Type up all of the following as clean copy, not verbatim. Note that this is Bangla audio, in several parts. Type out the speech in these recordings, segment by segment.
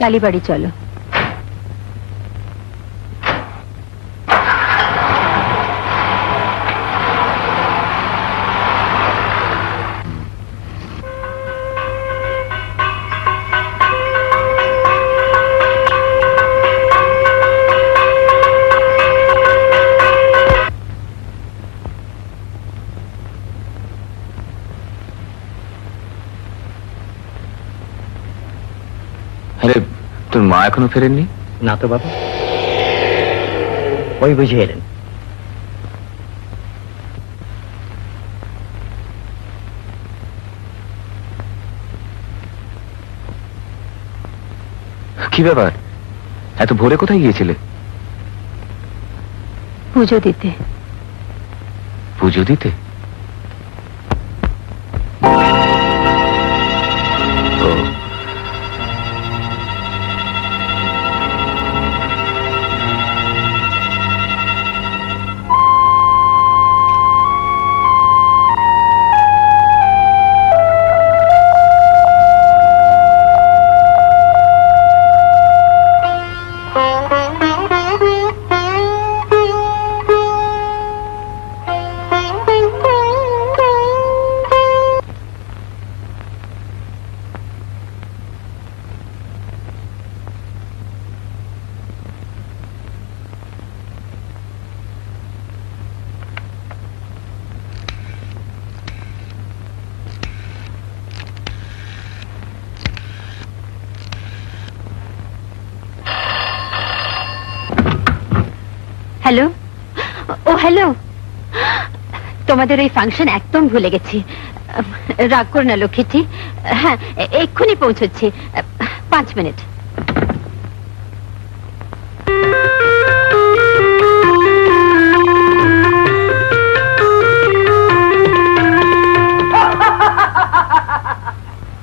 কালীবাড়ি চলো। আরে তোর মা এখনো ফেরেননি? না তো বাবা, ওই বুঝে এলেন। কি ব্যাপার, এত ভোরে কোথায় গিয়েছিলে? পুজো দিতে। পুজো দিতে? হ্যালো, ও হ্যালো, তোমাদের ওই ফাংশন একদম ভুলে গেছি। রাগ করো না লক্ষ্মীটি। হ্যাঁ, এক্ষুনি পৌঁছচ্ছি, 5 মিনিট।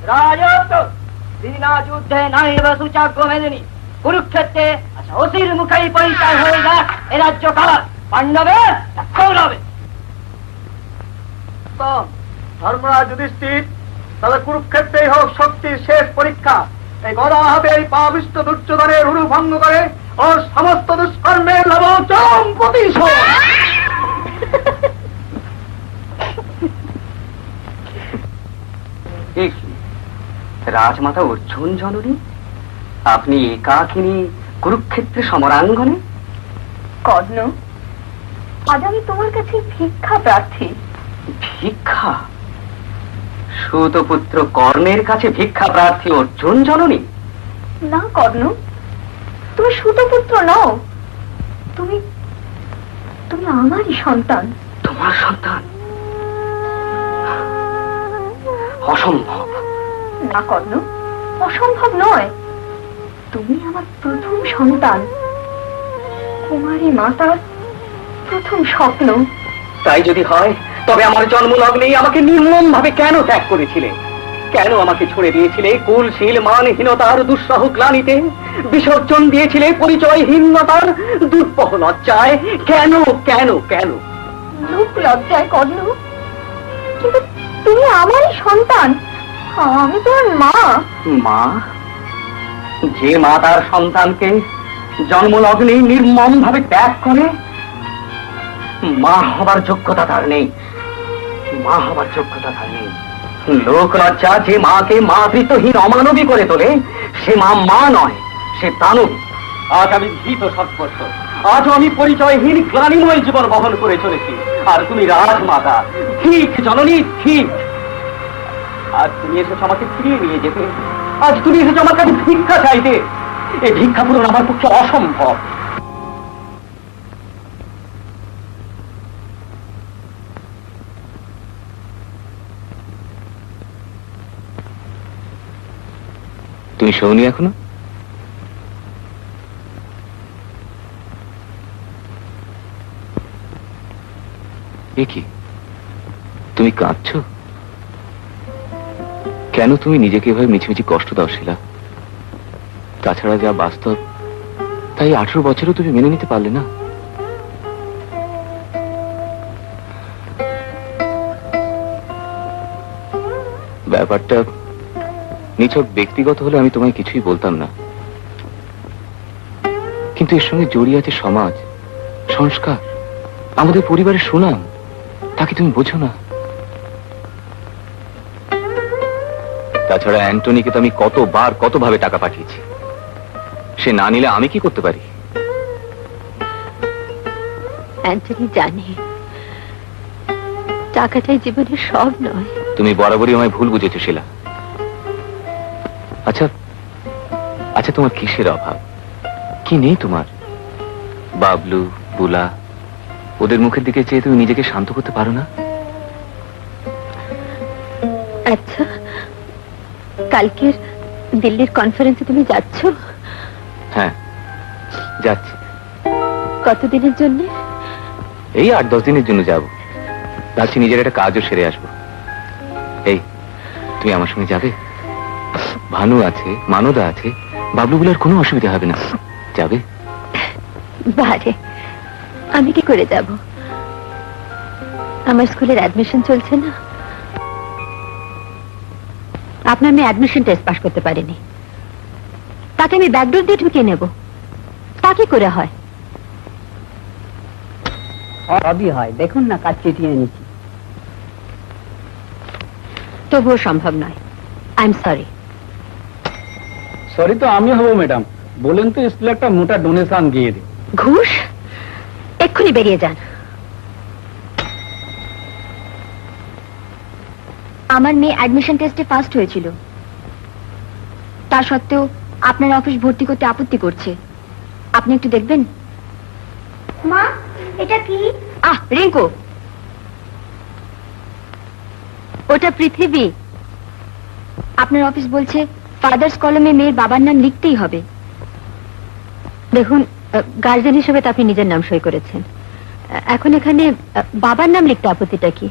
রাজত্ব বিনা যুদ্ধে নাই সুচাগ্য মেদিনী, কুরুক্ষেত্রে অসির মুখেই পরিচয় হয়ে যায় এ রাজ্য কাল পাণ্ডবের না কৌরবের। ধর্মরাজ যুধিষ্ঠির, তবে কুরুক্ষেত্রেই হোক শক্তির শেষ পরীক্ষা। এই গদা হাতে এই পাপিষ্ঠ দুর্যোধনের হুরু ভঙ্গ করে ও সমস্ত দুষ্কর্মের লব চরম প্রতিশোধ। রাজমাতা অর্জুন জননী, আপনি একাকিনী কুরুক্ষেত্রে সমরাঙ্গনে? কর্ণ, আজ আমি তোমার কাছে ভিক্ষা প্রার্থী। ভিক্ষা? সুতপুত্র কর্ণের কাছে ভিক্ষা প্রার্থী অর্জুন জননী? না কর্ণ, তুমি সুতপুত্র নও, তুমি তুমি আমারই সন্তান। তোমার সন্তান? অসম্ভব। না কর্ণ, অসম্ভব নয়, তুমি আমার প্রথম সন্তান, কুমারী মাতার প্রথম স্বপ্ন। তাই যদি হয় তবে আমার জন্মলগ্নেই আমাকে নির্মম ভাবে কেন ত্যাগ করেছিলে? কেন আমাকে ছুড়ে দিয়েছিলে কুলশীল মানহীনতার দুঃসহ গ্লানিতে? বিসর্জন দিয়েছিলে পরিচয়হীনতার দুর্বহ লজ্জায়? কেন কেন কেন? লোক লজ্জায় কর্ণ, কিন্তু তুমি আমারই সন্তান, আমি তোমার মা। মা? যে মা তার সন্তানকে জন্মলগ্নেই নির্মম ভাবে ত্যাগ করে, মা হবার যোগ্যতা তার নেই। মা হবার যোগ্যতা তার নেই। লোক লজ্জা যে মাকে মাতৃত্বহীন অমানবী করে তোলে, সে মা মা নয়, সে দানবী। আজ আমি ভীত সৎপর্ষ, আজ আমি পরিচয়হীন গ্লানিময় জীবন বহন করে চলেছি। আর তুমি রাজমাতা, ঠিক জননী, ঠিক। আজ তুমি এসেছো আমাকে ফিরিয়ে নিয়ে যেতে, আজ তুমি এসেছো আমার কাছে ভিক্ষা চাইতে। এই ভিক্ষা পূরণ আমার পক্ষে অসম্ভব। তুমি শোনি এখনো? এ কি, তুমি কাঁদছো কেন? তুমি নিজেকে এভাবে মিছিমিছি কষ্ট দাও শিলা? তাছাড়া যা বাস্তব তাই 18 বছরও তুমি মেনে নিতে পারলে না? ব্যাপারটা নিছক ব্যক্তিগত হলে আমি তোমায় কিছুই বলতাম না, কিন্তু এর সঙ্গে জড়িয়ে আছে সমাজ, সংস্কার, আমাদের পরিবারের সুনাম। তাকে তুমি বোঝো না? তাছাড়া অ্যান্টনিকে তো আমি কতবার কতভাবে টাকা পাঠিয়েছি, সে না নিলে আমি কি করতে পারি? অ্যান্টনি জানে টাকাটাই জীবনের সব নয়। তুমি বরাবরই আমায় ভুল বুঝেছো শিলা। আচ্ছা আচ্ছা, তোমার কিসের অভাব? কি নেই তোমার? বাবলু, বুলা, ওদের মুখের দিকে চেয়ে তুমি নিজেকে শান্ত করতে পারো না? আচ্ছা, কালকের দিল্লির কনফারেন্সে তুমি যাচ্ছ? হ্যাঁ, যাচ্ছি। কতদিনের জন্য? এই 8-10 দিনের জন্য যাব। ভাবছি নিজের একটা কাজও সেরে আসবো। এই, তুমি আমার সঙ্গে যাবে? ভানু আছে, মানদা আছে, বাবলুগুলোর কোনো অসুবিধা হবে না। যাবে? বারে, আমি কি করে যাব? আমার স্কুলের অ্যাডমিশন চলছে না। আপনার মেয়ে অ্যাডমিশন টেস্ট পাস করতে পারেনি, তাকে আমি ব্যাকডোর দিয়ে ঢুকিয়ে নেব। তা কি করে হয়? সবই হয়, দেখুন না কাজ চিঠিয়ে এনেছি। তবুও সম্ভব নয়। I am sorry. সরি তো আমি হবো ম্যাডাম, বলেন তো স্কুলে একটা মোটা ডোনেশন দিয়ে দিই। ঘুষ? এক্ষুনি বেরিয়ে যান। আমার মেয়ে অ্যাডমিশন টেস্টে ফার্স্ট হয়েছিল, তা সত্ত্বেও আপনার অফিস ভর্তি করতে আপত্তি করছে। আপনি একটু দেখবেন? মা, এটা কি? রিঙ্কু, ওটা পৃথিবী। আপনার অফিস বলছে ফাদার্স কলমে মেয়ের বাবার নাম লিখতেই হবে। দেখুন, গার্জেন হিসেবে তো আপনি নিজের নাম সই করেছেন, এখন এখানে বাবার নাম লিখতে আপত্তিটা কি?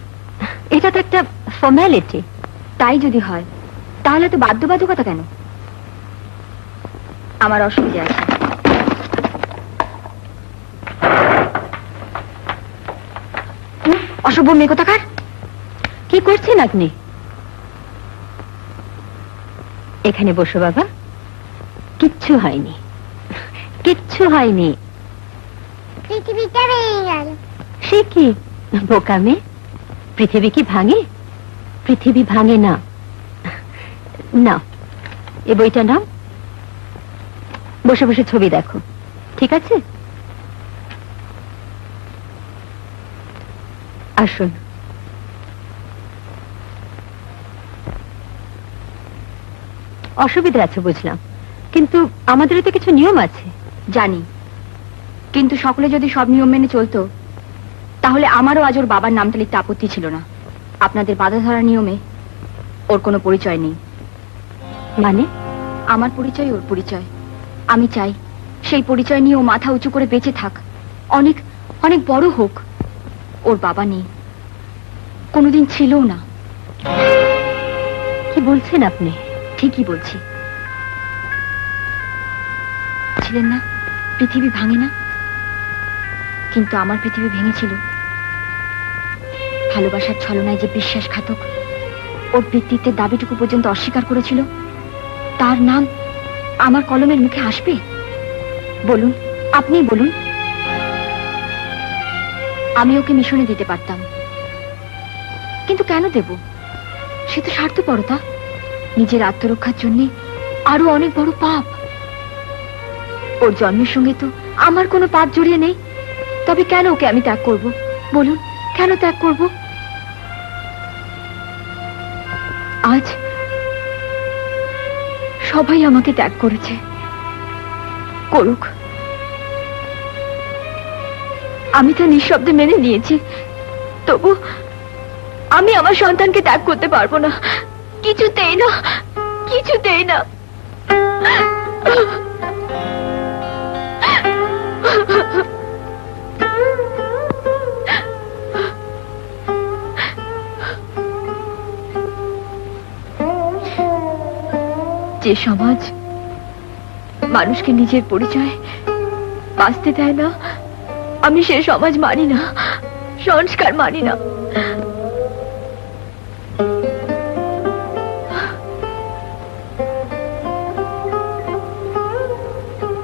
এটা তো একটা ফর্মালিটি। তাই যদি হয় তাহলে তো বাধ্যবাধকতা কেন? আমার অসুবিধা আছে। অশুভ মেয়ে কোথাকার! কি করছেন আপনি? এখানে বসো বাবা, কিচ্ছু হয়নি, কিচ্ছু হয়নি। পৃথিবীটা ভেঙে গেল। সে কি বোকা মেয়ে, পৃথিবী কি ভাঙে? পৃথিবী ভাঙে না। না, এ বইটা নাও, বসে বসে ছবি দেখো, ঠিক আছে? আসুন। অসুবিধা আছে বুঝলাম, কিন্তু আমাদেরও তো কিছু নিয়ম আছে। জানি, কিন্তু সকলে যদি সব নিয়ম মেনে চলতো তাহলে আমারও আজ ওর বাবার নামটা লিখতে আপত্তি ছিল না। আপনাদের বাধা ধরা নিয়মে ওর কোনো পরিচয় নেই। মানে? আমার পরিচয় ওর পরিচয়। আমি চাই সেই পরিচয় নিয়ে ও মাথা উঁচু করে বেঁচে থাক, অনেক অনেক বড় হোক। ওর বাবা নেই, কোনোদিন ছিলও না। কি বলছেন আপনি? ঠিকই বলছি। ছিলেন না, পৃথিবী ভাঙে না। কিন্তু আমার পৃথিবী ভেঙেছিল ভালোবাসার ছলনায় যে বিশ্বাসঘাতক ওর পিতৃত্বের দাবিটুকু পর্যন্ত অস্বীকার করেছিল, তার নাম আমার কলমের মুখে আসবে? বলুন, আপনিই বলুন। আমি ওকে মিশনে দিতে পারতাম, কিন্তু কেন দেব? সে তো স্বার্থপরতা, নিজের আত্মরক্ষার জন্য আরো অনেক বড় পাপ। ওর জন্মের সঙ্গে তো আমার কোনো পাপ জড়িয়ে নেই, তবে কেন ওকে আমি ত্যাগ করব? বলুন, কেন ত্যাগ করব? আজ সবাই আমাকে ত্যাগ করেছে, করুক। আমি তা নিঃশব্দে মেনে নিয়েছি, তবু আমি আমার সন্তানকে ত্যাগ করতে পারবো না, কিছুতেই না, কিছুতেই না। যে সমাজ মানুষকে নিজের পরিচয় বাঁচতে দেয় না, আমি সে সমাজ মানি না, সংস্কার মানি না।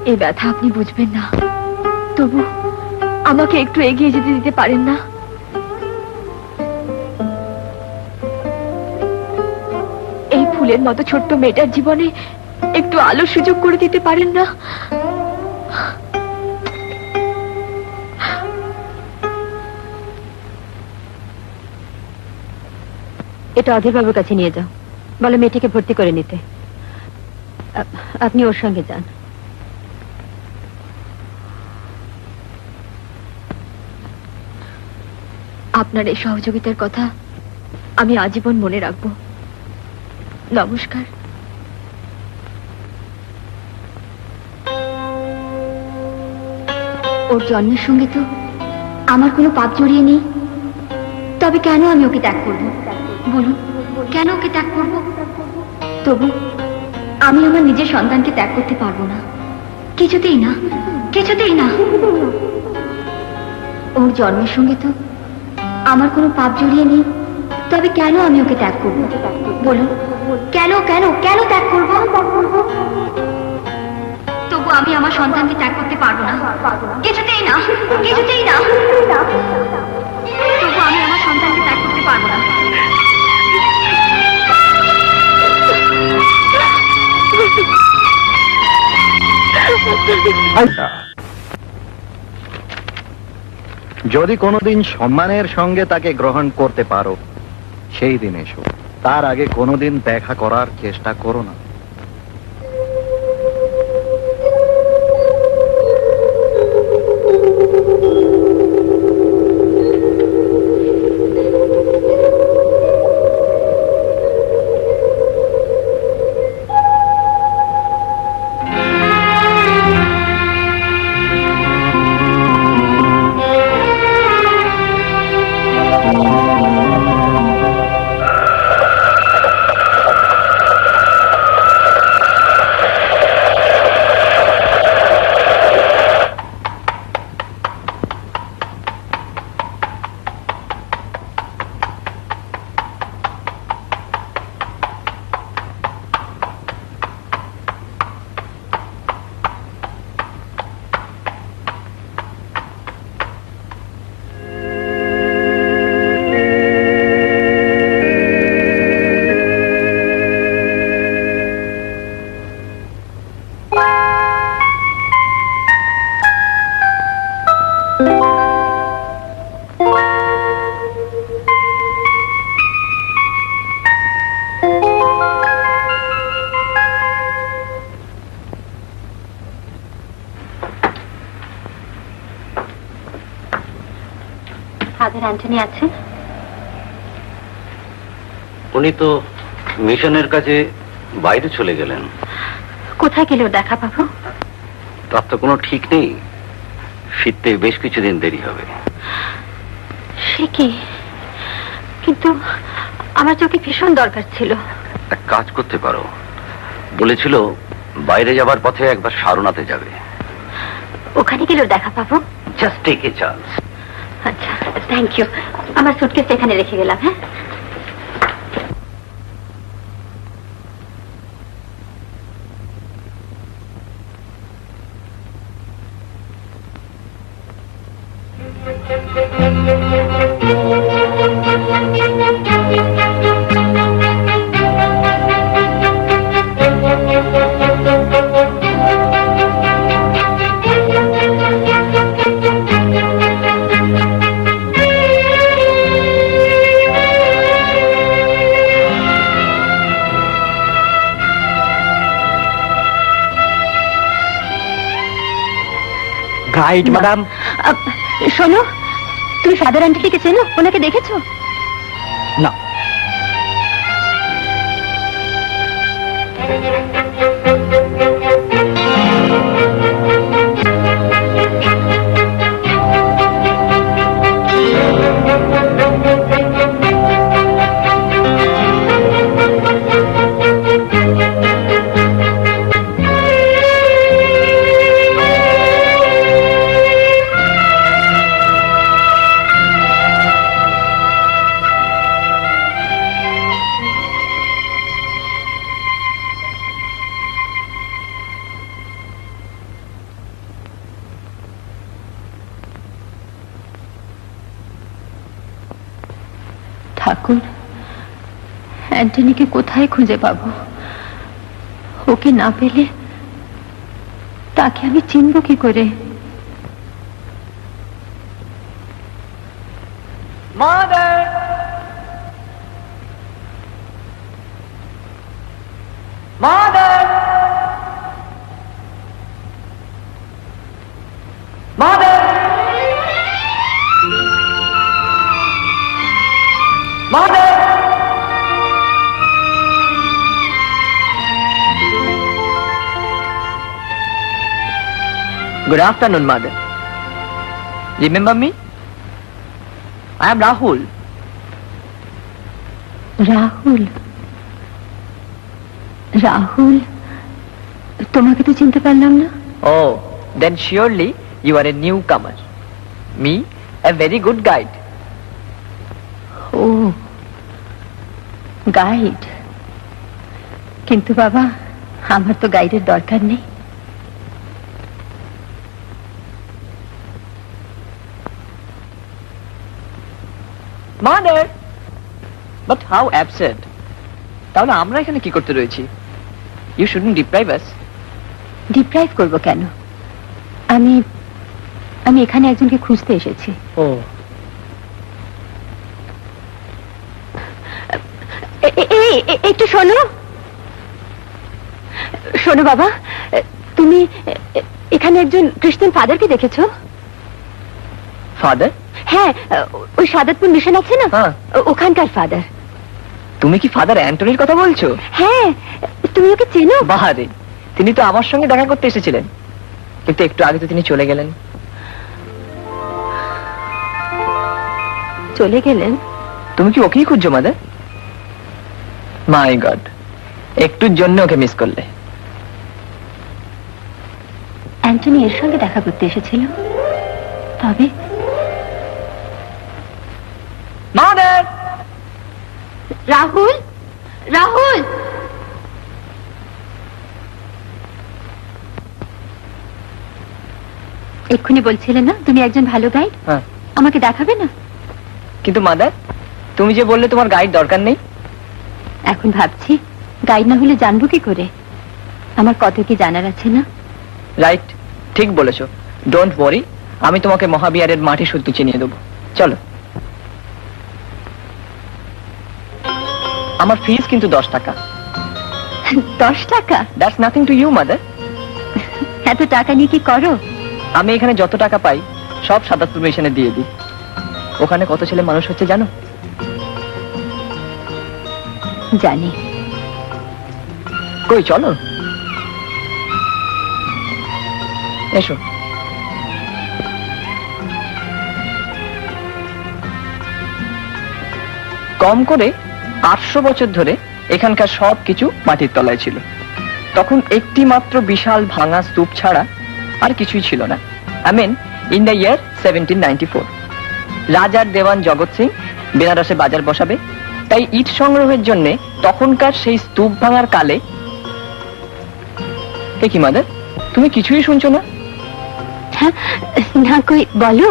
এই ব্যথা আপনি বুঝবেন না, তবু আমাকে একটু এগিয়ে যেতে দিতে পারেন না? এই ফুলের মতো ছোট্ট মেয়েটার জীবনে একটু আলোর সুযোগ করে দিতে পারেন না? এটা অধীরবাবুর কাছে নিয়ে যাও, বলে মেয়েটিকে ভর্তি করে নিতে। আপনি ওর সঙ্গে যান। আপনার এই সহযোগিতার কথা আমি আজীবন মনে রাখব। নমস্কার। ওর জন্মের সঙ্গে তো আমার কোনো পাপ জড়িয়ে নেই, তবে কেন আমি ওকে ত্যাগ করব? বলুন, কেন ওকে ত্যাগ করব? তবু আমি আমার নিজের সন্তানকে ত্যাগ করতে পারবো না, কিছুতেই না, কিছুতেই না। ওর জন্মের সঙ্গে তো আমার কোনো পাপ জড়িয়ে নেই, তবে কেন আমি ওকে ত্যাগ করব? বলুন, কেন কেন কেন ত্যাগ করব? তবু আমি আমার সন্তানকে ত্যাগ করতে পারবো না, কিছুতেই না, কিছুতেই না। তবু আমি আমার সন্তানকে ত্যাগ করতে পারবো না। যদি কোনোদিন সম্মানের সঙ্গে তাকে গ্রহণ করতে পারো, সেই দিন এসো। তার আগে কোনোদিন দেখা করার চেষ্টা করো না। ফাদার অ্যান্টনি আছেন? উনি তো মিশনের কাজে বাইরে চলে গেলেন। কোথায় গেলেও দেখা পাবো? তার তো কোনো ঠিক নেই, ফিরতে বেশ কিছুদিন দেরি হবে। সে কি? কিন্তু আমার চোখে ভীষণ দরকার ছিল। এক কাজ করতে পারো, বলেছিল বাইরে যাবার পথে একবার সারনাথে যাবে। ওখানে গেলেও দেখা পাবো? Just take a chance. আচ্ছা, থ্যাংক ইউ। আমার সুটকেস এখানে রেখে গেলাম। হ্যাঁ, গাইড ম্যাডাম। শোনো, তুমি ফাদার অ্যান্টনিকে চেনো? ওনাকে দেখেছো? না। ঠাকুর, অ্যান্টনিকে কোথায় খুঁজে পাবো? ওকে না পেলে তাকে আমি চিনব কি করে? Mother, mother, mother, mother. Good afternoon, mother. Remember me? I am Rahul. Rahul? Rahul, তোমাকে তো চিনতে পারলাম না। Oh, then surely you are a newcomer. Me, a very good guide. ও, গাইড? কিন্তু বাবা, আমার তো গাইডের দরকার নেই। Mother! But how absurd. তাহলে আমরা এখানে কি করতে রয়েছি? You shouldn't deprive us. Deprive করব কেন? আমি আমি এখানে একজনকে খুঁজতে এসেছি। Oh. একটু শোনো, শোনো বাবা, তুমি এখানে একজন খ্রিস্টান ফাদারকে দেখেছো? Father? হ্যাঁ, ওই সাদাতপুর মিশন আছে না, হ্যাঁ। ওখানকার ফাদার। তুমি কি ফাদার অ্যান্টনির কথা বলছো? হ্যাঁ, তুমি ওকে চেনো? বাহারে, তিনি তো আমার সঙ্গে দেখা করতে এসেছিলেন, কিন্তু একটু আগে তো তিনি চলে গেলেন। চলে গেলেন? তুমি কি ওকেই খুঁজছো মাদার? মাই গড, একটুর জন্য ওকে মিস করলে। অ্যান্টনি এর সঙ্গে দেখা করতে এসেছিল, তবে মাদার! রাহুল, রাহুল! এক্ষুনি বলছিলে না তুমি একজন ভালো গাইড, হ্যাঁ, আমাকে দেখাবে না? কিন্তু মাদার, তুমি যে বললে তোমার গাইড দরকার নেই। এখন ভাবছি গাইড না হলে জানবো কি করে? আমার কত কি জানার আছে না? রাইট, ঠিক বলেছো। ডোন্ট ওয়ারি, আমি তোমাকে মহাবিহারের মাটি সত্যি চিনিয়ে দেবো। চলো। আমার ফিস কিন্তু 10 টাকা। 10 টাকা? That's nothing to you mother. এত টাকা নিয়ে কি করো? আমি এখানে যত টাকা পাই সব সাদাতপুর মিশনে দিয়ে দিই। ওখানে কত ছেলে মানুষ হচ্ছে জানো? জানি। কই চলো, এসো। কম করে 800 বছর ধরে এখানকার সব কিছু মাটির তলায় ছিল। তখন একটি মাত্র বিশাল ভাঙা স্তূপ ছাড়া আর কিছুই ছিল না। I mean in the year 1794 রাজার দেওয়ান জগৎ সিং বেনারসে বাজার বসাবে, তাই ইট সংগ্রহের জন্য তখনকার সেই স্তূপ ভাঙার কালে। কি মাদার, তুমি কিছুই শুনছো না? না, কই বলো।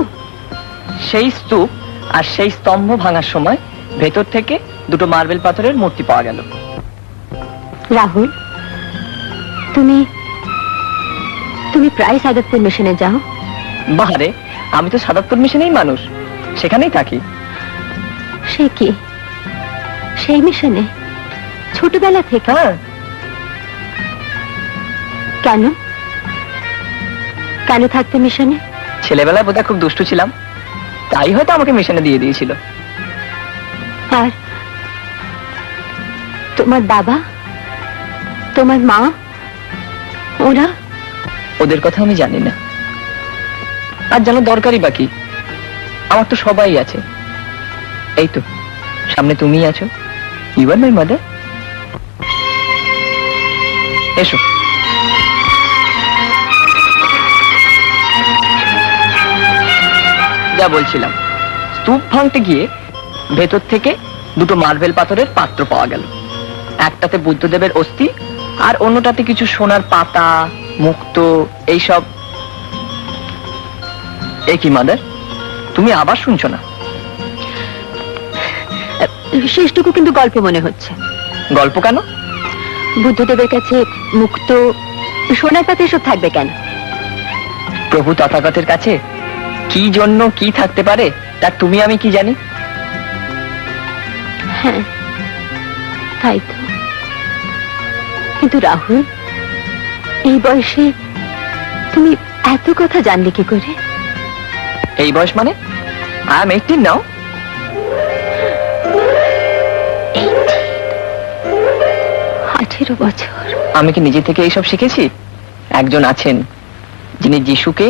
সেই স্তূপ আর সেই স্তম্ভ ভাঙার সময় ভেতর থেকে দুটো মার্বেল পাথরের মূর্তি পাওয়া গেল। রাহুল, তুমি তুমি প্রায় সাদাতপুর মিশনে যাও? বাহারে, আমি তো সাদাতপুর মিশনেই মানুষ, সেখানেই থাকি। সে কি, সেই মিশনে ছোটবেলা থেকে? হ্যাঁ। কেন কেন থাকতে মিশনে? ছেলেবেলায় বোধহয় খুব দুষ্টু ছিলাম, তাই হয়তো আমাকে মিশনে দিয়ে দিয়েছিল। আর তোমার বাবা, তোমার মা, ওরা? ওদের কথা আমি জানি না, আর জানো দরকারই বাকি। আমার তো সবাই আছে। এই তো সামনে তুমি আছো, ইউ আর মাই মাদার। এসো। যা বলছিলাম, স্তূপ ভাঙতে গিয়ে ভেতর থেকে দুটো মার্বেল পাথরের পাত্র পাওয়া গেল। একটাতে বুদ্ধদেবের অস্থি আর অন্যটাতে কিছু সোনার পাতা, মুক্তো, এইসব। কি মাদার, তুমি আবার শুনছো না? শেষটুকু কিন্তু গল্প মনে হচ্ছে। গল্প কেন? বুদ্ধদেবের কাছে মুক্ত, সোনার পাতা এসব থাকবে কেন? প্রভু তথাগতের কাছে কি জন্য কি থাকতে পারে তা তুমি আমি কি জানি? হ্যাঁ, তাই তো। কিন্তু রাহুল, এই বয়সে তুমি এত কথা জানলে কি করে? এই বয়স মানে? আই এম 18 নাও। 18 বছর। আমি কি নিজে থেকে এইসব শিখেছি? একজন আছেন যিনি যিশুকে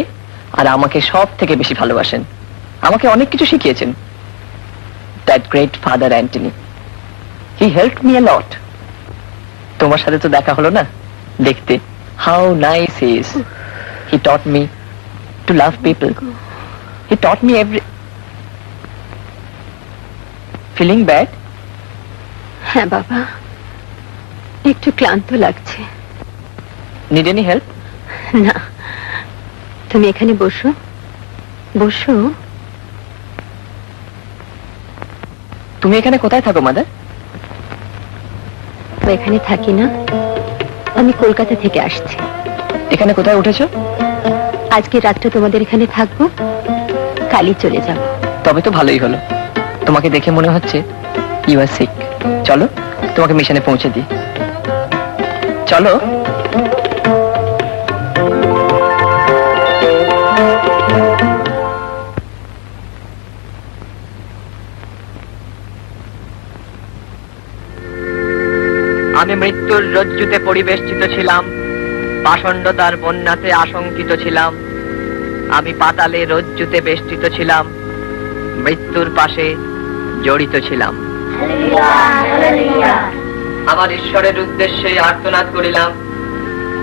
আর আমাকে সব থেকে বেশি ভালোবাসেন, আমাকে অনেক কিছু শিখিয়েছেন। That great father Anthony, he helped me a lot. তোমার সাথে তো দেখা হলো না, দেখতে how nice he is. He taught me to love people. He taught me every. Feeling bad? হ্যাঁ বাবা, একটু ক্লান্ত লাগছে। Need any help? না, তুমি এখানে বসো, বসো। তুমি এখানে কোথায় থাকো মাদার? এখানে থাকি না, আমি কলকাতা থেকে আসছি। এখানে কোথায় উঠেছো? আজকে রাতটা তোমাদের এখানে থাকবো, কালই চলে যাব। তবে তো ভালোই হলো, তোমাকে দেখে মনে হচ্ছে ইউ আর সিক। চলো তোমাকে মিশনে পৌঁছে দিই, চলো। আমি মৃত্যুর রজ্জুতে পরিবেষ্টিত ছিলাম, পাষণ্ডতার বন্যাতে আশঙ্কিত ছিলাম। আমি পাতালে রজ্জুতে বেষ্টিত ছিলাম, মৃত্যুর পাশে জড়িত ছিলাম। আমার ঈশ্বরের উদ্দেশ্যে আর্তনাদ করিলাম।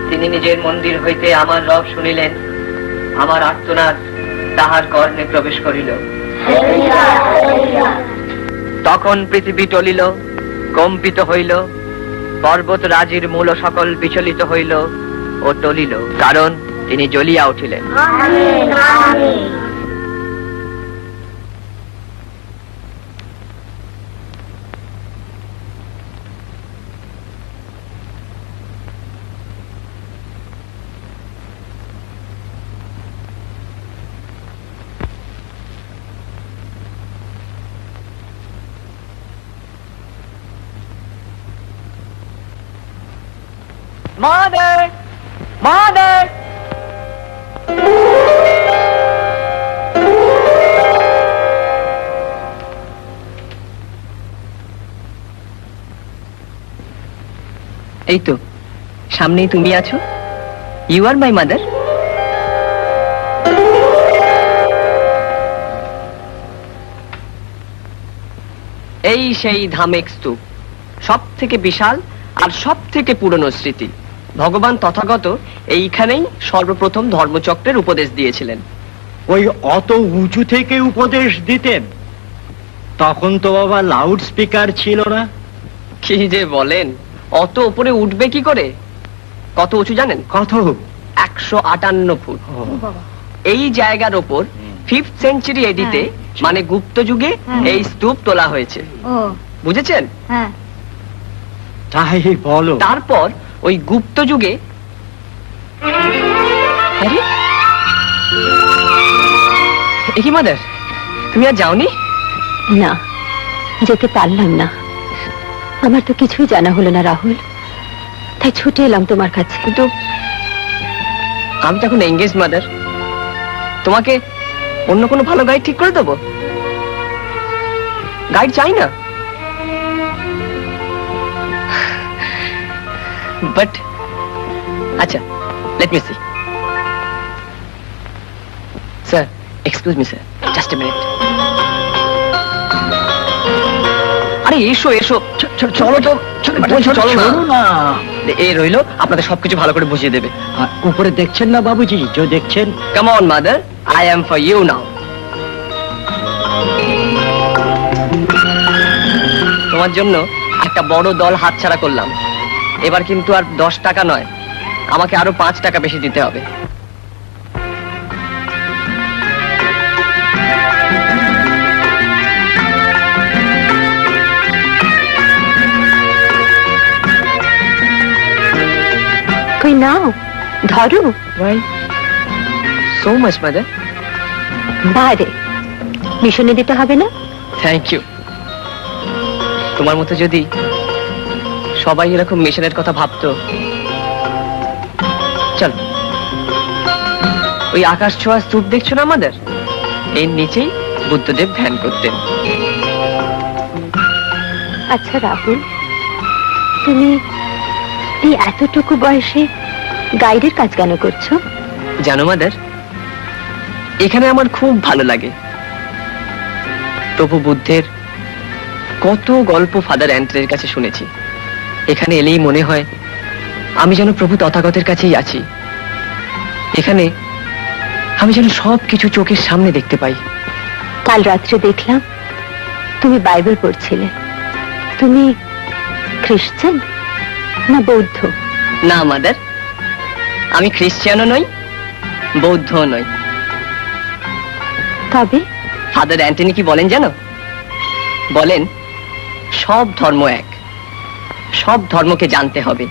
তিনি নিজের মন্দির হইতে আমার রব শুনিলেন। আমার আর্তনাদ তাহার কর্ণে প্রবেশ করিল। তখন পৃথিবী টলিল, কম্পিত হইল, পর্বত রাজির মূল সকল বিচলিত হইল ও টলিল, কারণ তিনি জ্বলিয়া উঠিলেন। Mother! Mother! এই তো সামনেই তুমি আছো, ইউ আর মাই মাদার। এই সেই ধামেক স্তূপ, সব থেকে বিশাল আর সব থেকে পুরনো স্মৃতি। ভগবান তথাগত এইখানেই সর্বপ্রথম ধর্মচক্রের উপদেশ দিয়েছিলেন। ওই অত উঁচু থেকে উপদেশ দিতেন? তখন তো বাবা লাউড স্পিকার ছিল না। কি যে বলেন, অত উপরে উঠবে কি করে? কত উঁচু জানেন? কত? 158 ফুট। এই জায়গার ওপর 5th সেঞ্চুরি এডিতে মানে গুপ্ত যুগে এই স্তূপ তোলা হয়েছে। ও বুঝেছেন? হ্যাঁ। তাই বলো। তারপর ওই গুপ্ত যুগে আরে এ কি মাদার, তুমি আর যাওনি? না, যেতে পারলাম না। আমার তো কিছুই জানা হলো না রাহুল, তাই ছুটে এলাম তোমার কাছে। কিন্তু আমি তখন এঙ্গেজ মাদার, তোমাকে অন্য কোনো ভালো গাইড ঠিক করে দেবো। গাইড চাই না, বাট আচ্ছা, let me see. Sir, excuse me sir, just a minute. আরে এসো এসো, চলো তো, চলো না। এ রইলো, আপনাদের সবকিছু ভালো করে বুঝিয়ে দেবে। উপরে দেখছেন না বাবুজি? যে দেখছেন। Come on mother, I am for you now. তোমার জন্য একটা বড় দল হাতছাড়া করলাম। এবার কিন্তু আর 10 টাকা নয়, আমাকে আরো 5 টাকা বেশি দিতে হবে। কই নাও, ধরো। Why so much, mother? বারে মিশনে দিতে হবে না? Thank you. তোমার মতো যদি সবাই এরকম মিশনের কথা ভাবতো। চলো, ওই আকাশ ছোঁয়া স্তূপ দেখছো না আমাদের, এর নিচেই বুদ্ধদেব ধ্যান করতেন। আচ্ছা রাহুল, তুমি এই এতটুকু বয়সে গাইডের কাজ কেন করছো? জানো মাদার, এখানে আমার খুব ভালো লাগে। প্রভু বুদ্ধের কত গল্প ফাদার অ্যান্টনের কাছে শুনেছি। এখানে এলেই মনে হয় আমি যেন প্রভু তথাগতের কাছেই আছি। এখানে আমি যেন সবকিছু চোখের সামনে দেখতে পাই। কাল রাত্রে দেখলাম তুমি বাইবেল পড়ছিলে। তুমি খ্রিস্টান না বৌদ্ধ? না মাদার, আমি খ্রিস্টানও নই, বৌদ্ধও নই। তবে ফাদার অ্যান্টনি কি বলেন জানো? বলেন সব ধর্ম এক, সব ধর্মকে জানতে হবে।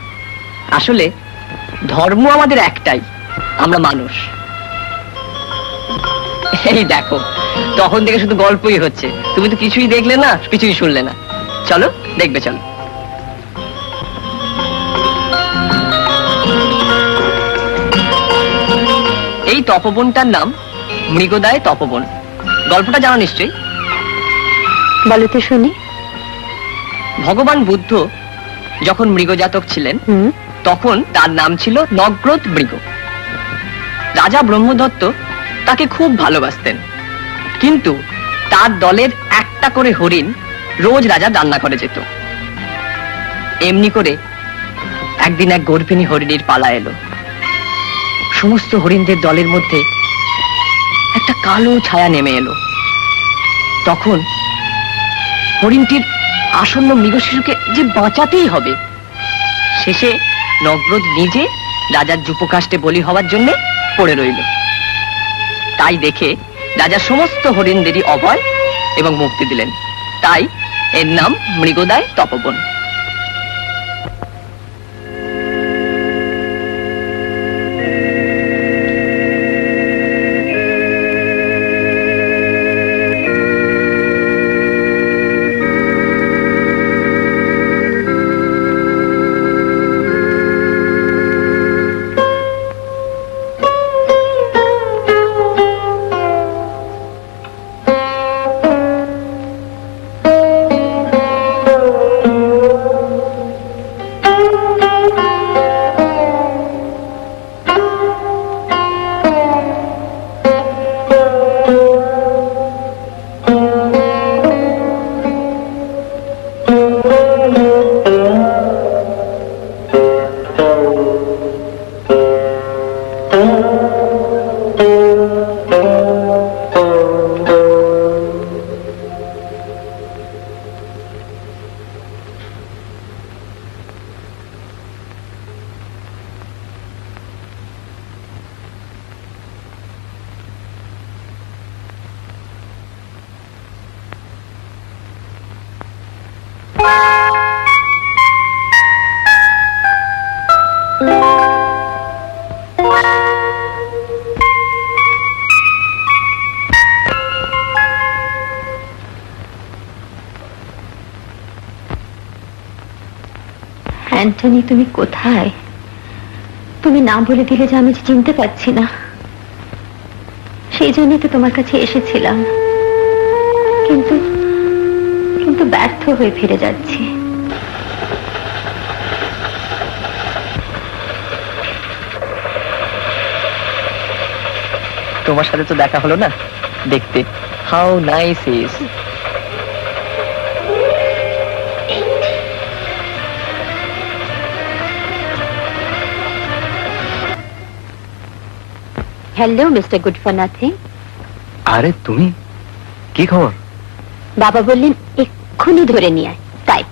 আসলে ধর্ম আমাদের একটাই, আমরা মানুষ। এই দেখো, তখন থেকে শুধু গল্পই হচ্ছে, তুমি তো কিছুই দেখলে না, কিছুই শুনলে না। চলো দেখবে, চলো। এই তপবনটার নাম মৃগদায় তপবন। গল্পটা জানো নিশ্চয়ই? বলো তো শুনি। ভগবান বুদ্ধ যখন মৃগজাতক ছিলেন, হুম, তখন তার নাম ছিল নগ্রত মৃগ। রাজা ব্রহ্মদত্ত তাকে খুব ভালোবাসতেন, কিন্তু তার দলের একটা করে হরিণ রোজ রাজার রান্নাঘরে যেত। এমনি করে একদিন এক গর্ভিণী হরিণীর পালা এলো। সমস্ত হরিণদের দলের মধ্যে একটা কালো ছায়া নেমে এলো। তখন হরিণটির আসন্ন মৃগ শিশুকে যে বাঁচাতেই হবে, শেষে নগ্রত নিজে রাজার যুপকাষ্টে বলি হওয়ার জন্য পড়ে রইল। তাই দেখে রাজা সমস্ত হরিণদেরই অভয় এবং মুক্তি দিলেন। তাই এর নাম মৃগদায় তপবন। অ্যান্টনি, তুমি কোথায়? তুমি না বলে দিলে যে আমি যে চিনতে পারছি না, সেই জন্যই তো তোমার কাছে এসেছিলাম, কিন্তু কিন্তু ব্যর্থ হয়ে ফিরে যাচ্ছি। তোমার সাথে তো দেখা হলো না, দেখতে how nice is. Hello mister good for nothing. আরে তুমি, কি খবর? বাবা বললেন এক্ষুনি ধরে নিয়ে আয়, তাই।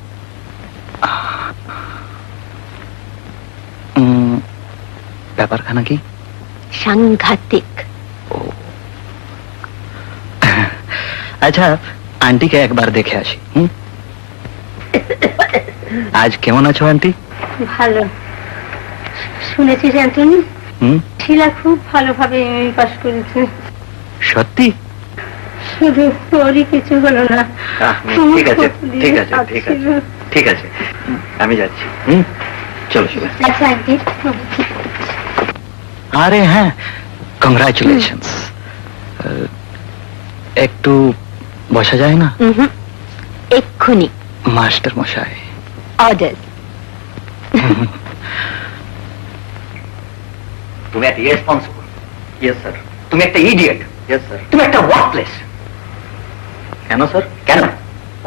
ব্যাপারখানা কি? সাংঘাতিক। আচ্ছা, আন্টিকে একবার দেখে আসি। আজ কেমন আছো আন্টি? ভালো। শুনেছিস অ্যান্টনি, হুম, শিলা খুব ভালোভাবে এমএ পাস করেছে। সত্যি? শুধু তোরই কিছু হলো না। ঠিক আছে, ঠিক আছে, ঠিক আছে, ঠিক আছে, আমি যাচ্ছি। চলো শিলা। আচ্ছা আন্টি। আরে হ্যাঁ, কংগ্রাচুলেশনস। একটু বসা যায় না? এক্ষুনি। মাস্টার মশাই। অর্ডার। তুমি একটা ইরেসপন্সিবল। Yes sir. তুমি একটা ইডিয়েট। Yes sir. তুমি একটা ওয়ার্কলেস। কেন স্যার? কেন?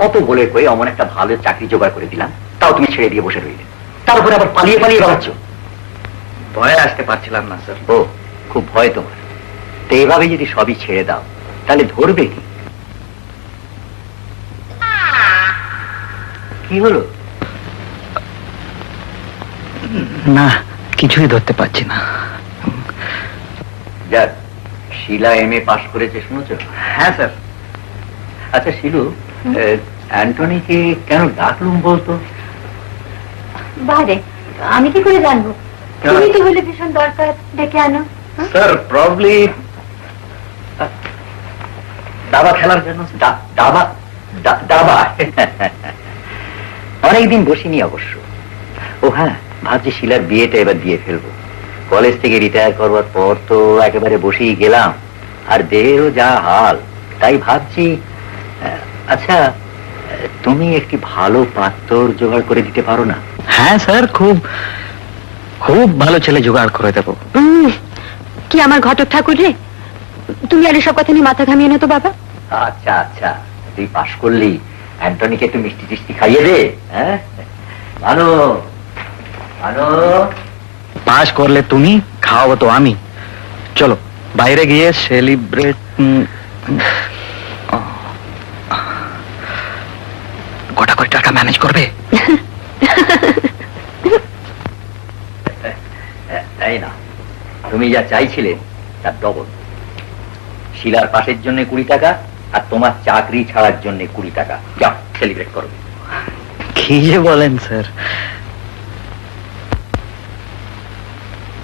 অত বলে কই অমন একটা ভালো চাকরি জোগাড় করে দিলাম, তাও তুমি ছেড়ে দিয়ে বসে রইলে। তার উপরে আবার পালিয়ে পালিয়ে বেড়াচ্ছ। ভয়ে আসতে পারছিলাম না স্যার। ও, খুব ভয় তোমার। তো এইভাবে যদি সবই ছেড়ে দাও, তাহলে ধরবে কি? কি হলো? না, কিছুই ধরতে পারছি না। যাক, শিলা এমএ পাশ করেছে শুনেছো? হ্যাঁ স্যার। আচ্ছা শিলু, অ্যান্টনিকে কেন ডাকলুম বলতো? বাইরে আমি কি করে জানবো? তুমি তো বলে ভীষণ দরকার, ডেকে আনো। স্যার, প্রবলি দাবা খেলার জন্য। দাবা? দাবা অনেকদিন বসিনি অবশ্য। ও হ্যাঁ, ভাবছি শিলার বিয়েটা এবার দিয়ে ফেলবো। কলেজ থেকে রিটায়ার করবার পর তো একেবারে বসেই গেলাম, আর দেহেরও যা হাল, তাই ভাবছি। আচ্ছা, তুমি একটি ভালো পাত্র জোগাড় করে দিতে পারো না? হ্যাঁ স্যার, খুব খুব ভালো ছেলে জোগাড় করে দেবো। কি আমার ঘটক ঠাকুর রে, তুমি আর এসব কথা নিয়ে মাথা ঘামিয়ে না তো বাবা। আচ্ছা আচ্ছা, তুই পাশ করলি, অ্যান্টনিকে একটু মিষ্টি টিষ্টি খাইয়ে দে। হ্যাঁ, ভালো ভালো। পাস করলে তুমি, খাওয়াবো তো আমি। চলো বাইরে গিয়ে সেলিব্রেট। গোটা কোটি টাকা ম্যানেজ করবে? এই না, তুমি যা চাইছিলে তার ডবল। শিলার পাশের জন্য 20 টাকা, আর তোমার চাকরি ছাড়ার জন্য 20 টাকা। যাও, সেলিব্রেট করো। কি যে বলেন স্যার।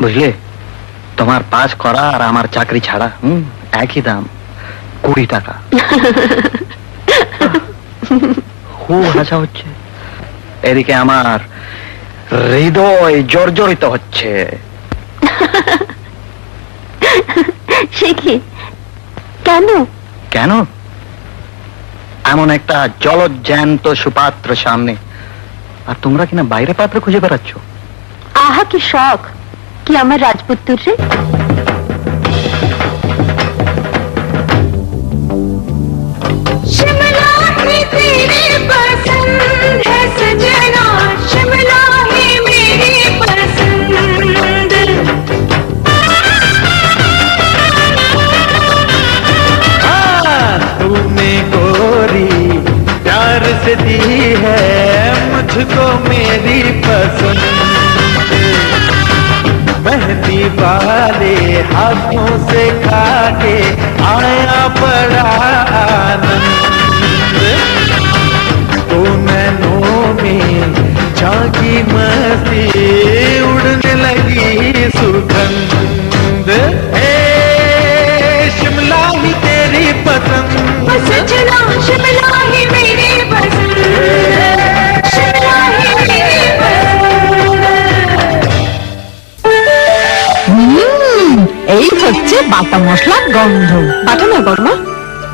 বুঝলে, তোমার পাস করা আর আমার চাকরি ছাড়া একই দাম, 20 টাকা। খুব হাসা হচ্ছে, এদিকে আমার হৃদয় জর্জরিত হচ্ছে। সে কি? কেন? কেন? এমন একটা জলজ্যান্ত সুপাত্র সামনে, আর তোমরা কিনা বাইরে পাত্র খুঁজে বেড়াচ্ছ। আহা কি শখ, কি আমার রাজপুত্র রে। शिमला ही तेरी पसंद है सजना, शिमला ही मेरी पसंद। तूने गोरी प्यार से दी है मुझको मेरी पसंद, मेहंदी वाले हाथों से खा के आया बड़ा आनंद। तू नैनों বাটা মশলার গন্ধ। বাটা না বর্মা,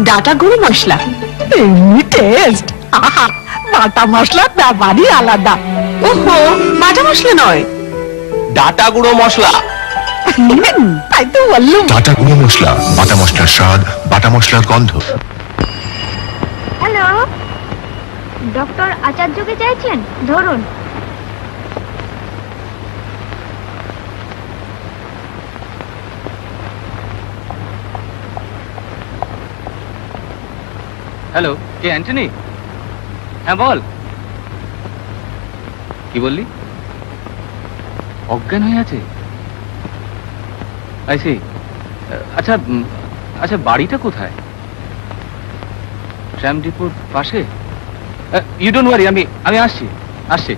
ডাটা গুঁড়ো মশলা। এমনি টেস্ট, আহা, বাটা মশলার ব্যাপারই আলাদা। ওহো, বাটা মশলা নয়, ডাটা গুঁড়ো মশলা। তাই তো বললুম। বাটা গুঁড়ো মশলা, বাটা মশলার স্বাদ, বাটা মশলার গন্ধ। হ্যালো, ডক্টর আচার্যকে চাইছেন? ধরুন। হ্যালো, কে অ্যান্টনি? হ্যাঁ বল। কি বললি? অজ্ঞান হয়ে আছে? আইসি। আচ্ছা আচ্ছা, বাড়িটা কোথায়? ট্রাম ডিপোর পাশে? ইউ ডোন্ট ওয়ারি, আমি আসছি আসছি।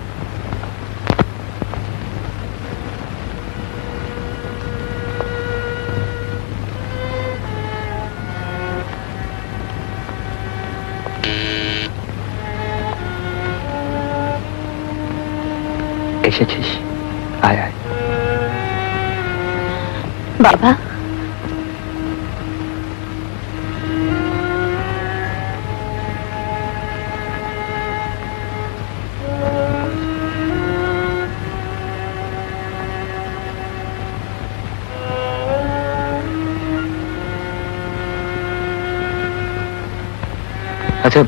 এসেছিস, আয় আয়। বাবা, আচ্ছা,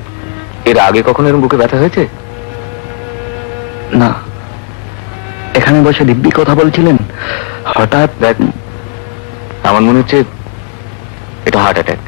এর আগে কখনো এরকম বুকে ব্যথা হয়েছে? না, এখানে বসে দিব্যি কথা বলছিলেন, হঠাৎ দেখ, আমার মনে হচ্ছে এটা হার্ট অ্যাটাক।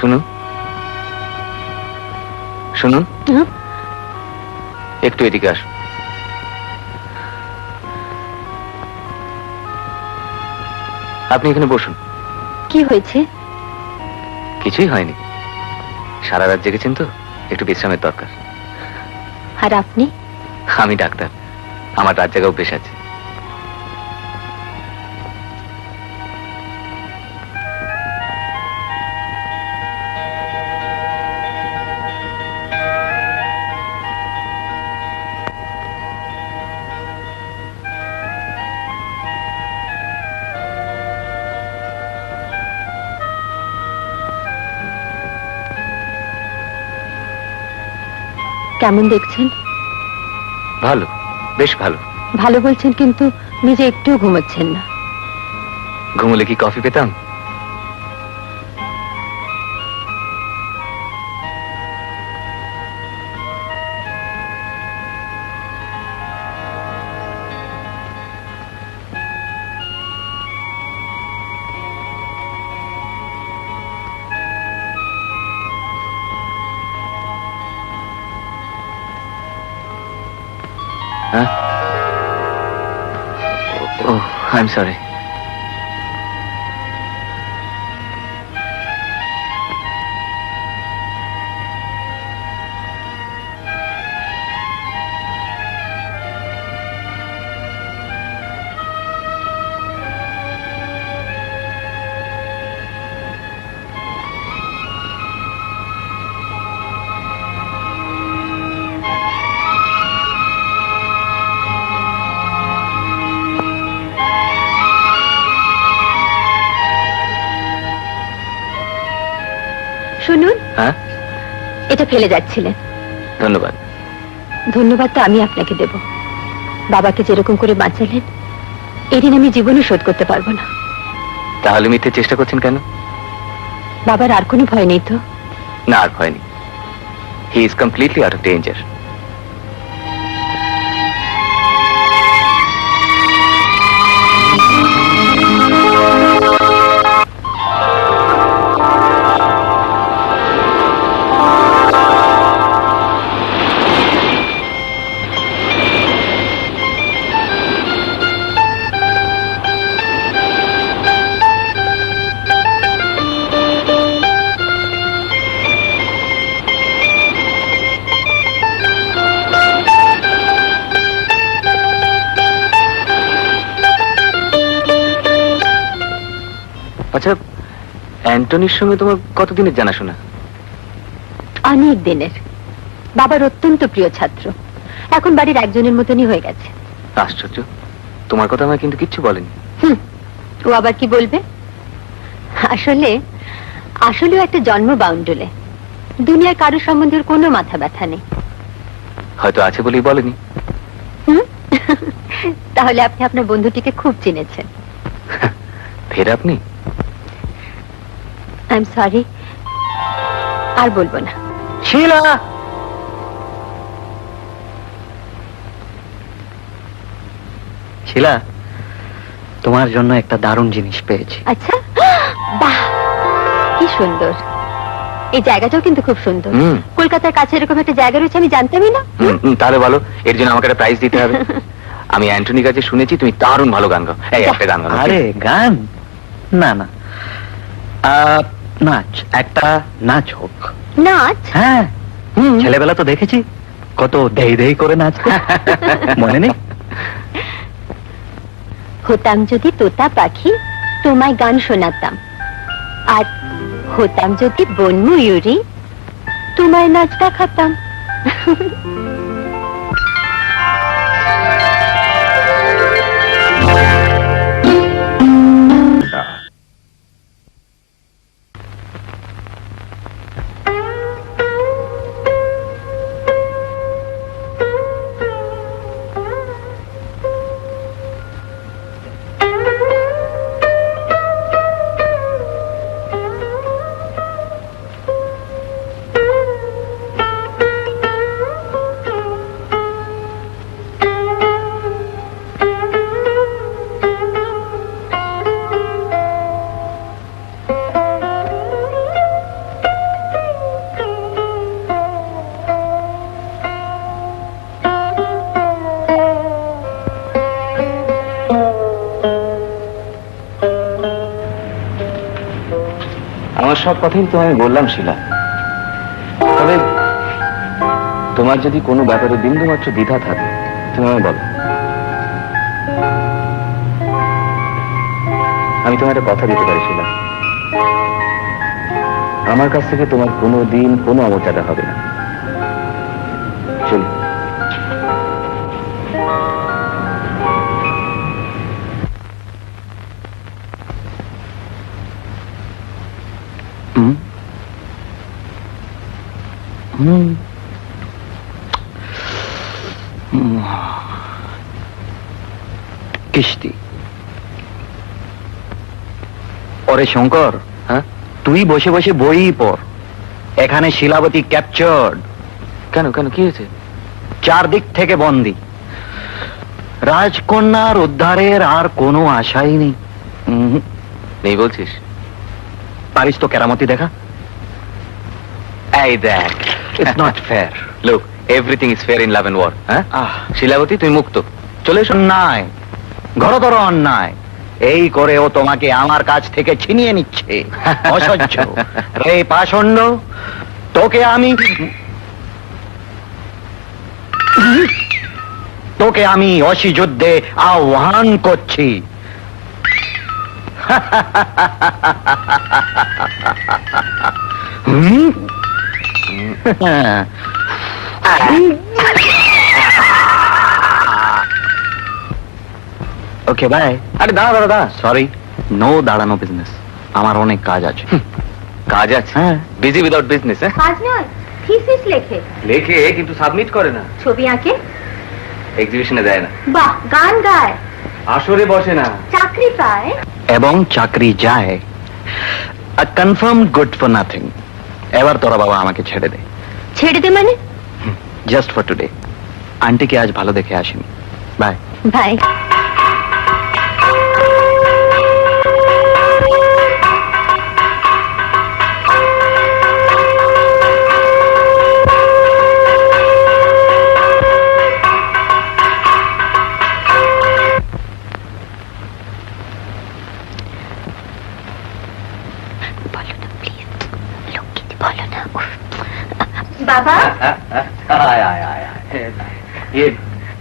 শুনুন শুনুন, একটু এদিকে আসুন। আপনি এখানে বসুন। কি হয়েছে? কিছুই হয়নি, সারা রাত জেগেছেন তো, একটু বিশ্রামের দরকার। আর আপনি? আমি ডাক্তার, আমার রাত জাগা অভ্যেস আছে। কেমন দেখছেন? ভালো, বেশ ভালো। ভালো বলছেন, কিন্তু নিজে একটুও ঘুমাচ্ছেন না। ঘুমলে কি কফি পেতাম? হ্যাঁ? Oh, I'm sorry. শুনুন, হ্যাঁ, এটা ফেলে যাচ্ছিলেন। ধন্যবাদ। ধন্যবাদ তো আমি আপনাকে দেব। বাবাকে যেরকম করে বাঁচালেন, এদিন আমি জীবনে শোধ করতে পারবো না। তাহলে মিথ্যে চেষ্টা করছেন কেন? বাবার আর কোনো ভয় নেই তো? না, আর ভয় নেই। He is completely out of danger. আচ্ছা, অ্যান্টনির সঙ্গে তোমার কতদিনের জানাশোনা? অনেক দিনের। বাবার অত্যন্ত প্রিয় ছাত্র, এখন বাড়ির একজনের মতনই হয়ে গেছে। আশ্চর্য, তোমার কথা আমায় কিন্তু কিচ্ছু বলেনি। ও আবার কি বলবে? আসলেও একটা জন্ম বাউন্ডুলে। দুনিয়ার কারো সম্বন্ধে ওর কোনো মাথা ব্যথা নেই। হয়তো আছে বলেই বলেনি। তাহলে আপনি আপনার বন্ধুটিকে খুব চিনেছেন। ফের আপনি? আই এম সরি, আর বলবো না। শিলা, শিলা, তোমার জন্য একটা দারুণ জিনিস পেয়েছি। আচ্ছা, বাহ, কি সুন্দর। এই জায়গাটাও কিন্তু খুব সুন্দর। হুম। কলকাতার কাছে এরকম একটা জায়গা রয়েছে আমি জানতামই না। তাহলে বলো, এর জন্য আমাকে একটা প্রাইজ দিতে হবে। আমি অ্যান্টনির কাছে শুনেছি তুমি দারুণ ভালো গান গাও। এই একটা গান গাও। আরে গান না, না, নাচ, একটা নাচ হোক। নাচ? হ্যাঁ, ছেলেবেলা তো দেখেছি কত দেই দেই করে নাচতে। মনে নেই? হতাম যদি তোতা পাখি, তোমায় গান শোনাতাম। আর হতাম যদি বন ময়ূরী, তোমায় নাচ দেখাতাম। আমার সব কথাই তো আমি বললাম শিলা। তবে তোমার যদি কোনো ব্যাপারে বিন্দুমাত্র দ্বিধা থাকে, তুমি আমায় বলো। আমি তোমার একটা কথা দিতে পারি শিলা, আমার কাছ থেকে তোমার কোনো দিন কোনো অমর্যাদা হবে না। চলো। কিস্তি। ওরে শঙ্কর, হ্যাঁ, তুই বসে বসে বই পড়। এখানে শিলাবতী ক্যাপচার্ড। কেন কেন, কি হয়েছে? চারদিক থেকে বন্দী। রাজকন্যার উদ্ধারের আর কোনো আশাই নেই। নেই বলছিস? পারিস তো কেরামতি দেখা? এই দেখ, it's not fair. Look, everything is fair in love and war. হ্যাঁ, শিলাবতী তুমি মুক্ত, চলে এসো। অন্যায়, ঘরতর অন্যায়। এই করে ও তোমাকে আমার কাছ থেকে ছিনিয়ে নিচ্ছে। অসহ্য। রে পাষণ্ড, তোকে আমি অসি যুদ্ধে আহ্বান করছি। Okay bye. আরে দাঁড়া দাঁড়া দাঁড়া। সরি, নো দাঁড়ানো বিজনেস। আমার অনেক কাজ আছে। কাজ আছে, হ্যাঁ। Busy without business. হ্যাঁ, কাজ নয়, থিসিস লেখে, লেখে কিন্তু সাবমিট করে না, ছবি আঁকে, এক্সিবিশনে দেয় না, বাহ গান গায়, আসরে বসে না। চাকরি পায়। এবং চাকরি যায়। Confirm good for nothing. এবার তোরা বাবা আমাকে ছেড়ে দে, ছেড়ে দে মানে? Just for today. আন্টিকে আজ ভালো দেখে আসিনি। বাই। ভাই বাবা,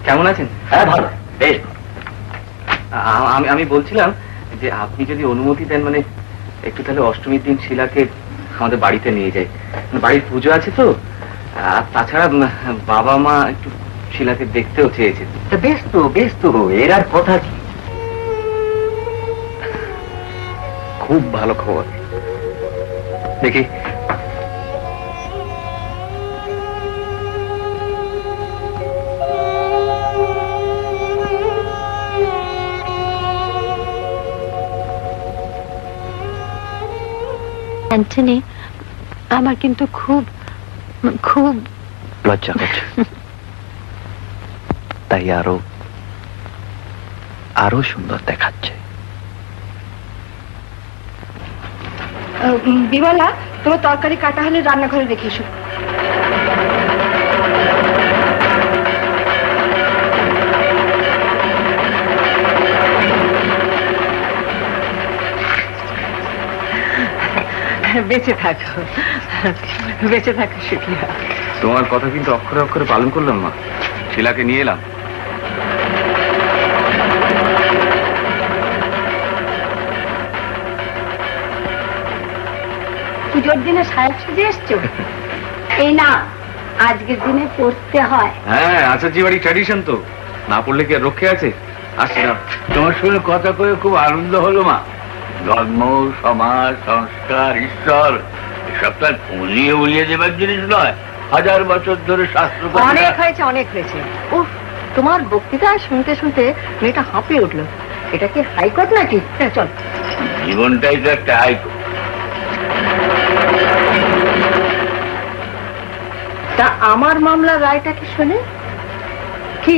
কেমন আছেন? হ্যাঁ ভালো, বেশ। আমি বলছিলাম যে আপনি যদি অনুমতি দেন, মানে একটু তাহলে অষ্টমীর দিন শিলাকে আমাদের বাড়িতে নিয়ে যাই, বাড়ির পুজো আছে তো। আর তাছাড়া বাবা মা একটু শিলাকে দেখতেও চেয়েছেন। তা বেশ তো এর আর কথা কি। খুব ভালো খবর। দেখি অ্যান্টনি, আমার কিন্তু খুব খুব লজ্জা করছে, তাই আরো আরো সুন্দর দেখাচ্ছে। বিমলা, তোমার তরকারি কাটা হলে রান্নাঘরে রেখে এসো। বেঁচে থাকো, বেঁচে থাকো শুক্রিয়া। তোমার কথা কিন্তু অক্ষরে অক্ষরে পালন করলাম মা, শিলাকে নিয়ে এলাম। পুজোর দিনে সাহেব সেজে এসছো? এই না, আজকের দিনে পড়তে হয়। হ্যাঁ, আচার্য বাড়ি ট্র্যাডিশন তো, না পড়লে কি আর রক্ষে আছে? আসছি না। তোমার সঙ্গে কথা কয়ে খুব আনন্দ হলো মা। ধর্ম, সমাজ, সংস্কার, ঈশ্বর এসব তো আর উলিয়ে উলিয়ে দেবার জিনিস নয়। 1000 বছর ধরে শাস্ত্র অনেক হয়েছে, অনেক হয়েছে। উফ, তোমার বক্তৃতা শুনতে শুনতে মেয়েটা হাঁপিয়ে উঠলো। এটা কি হাইকোর্ট নাকি? চল। জীবনটাই তো একটা হাইকোর্ট। তা আমার মামলার রায়টা কি শোনে? কি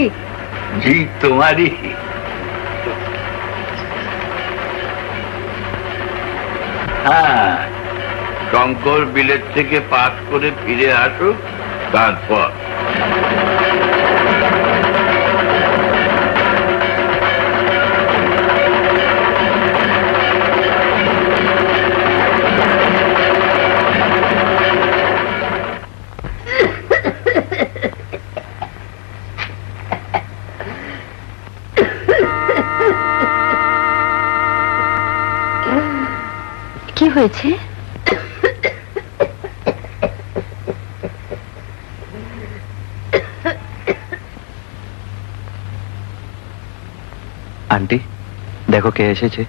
জি, তোমারই। হ্যাঁ, শঙ্কর বিলেত থেকে পাস করে ফিরে আসো, তারপর কি হয়েছে? আন্টি, দেখো কে এসেছে।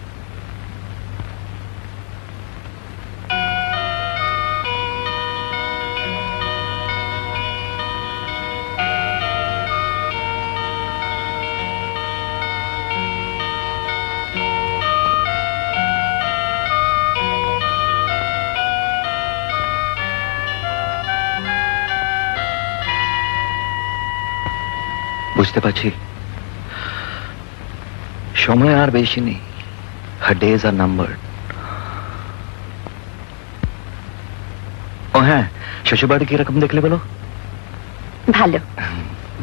বুঝতে পারছি সময় আর বেশি নেই। Her days are numbered. ও হ্যাঁ, শ্বশুরবাড়ি কিরকম দেখলে বলো? ভালো।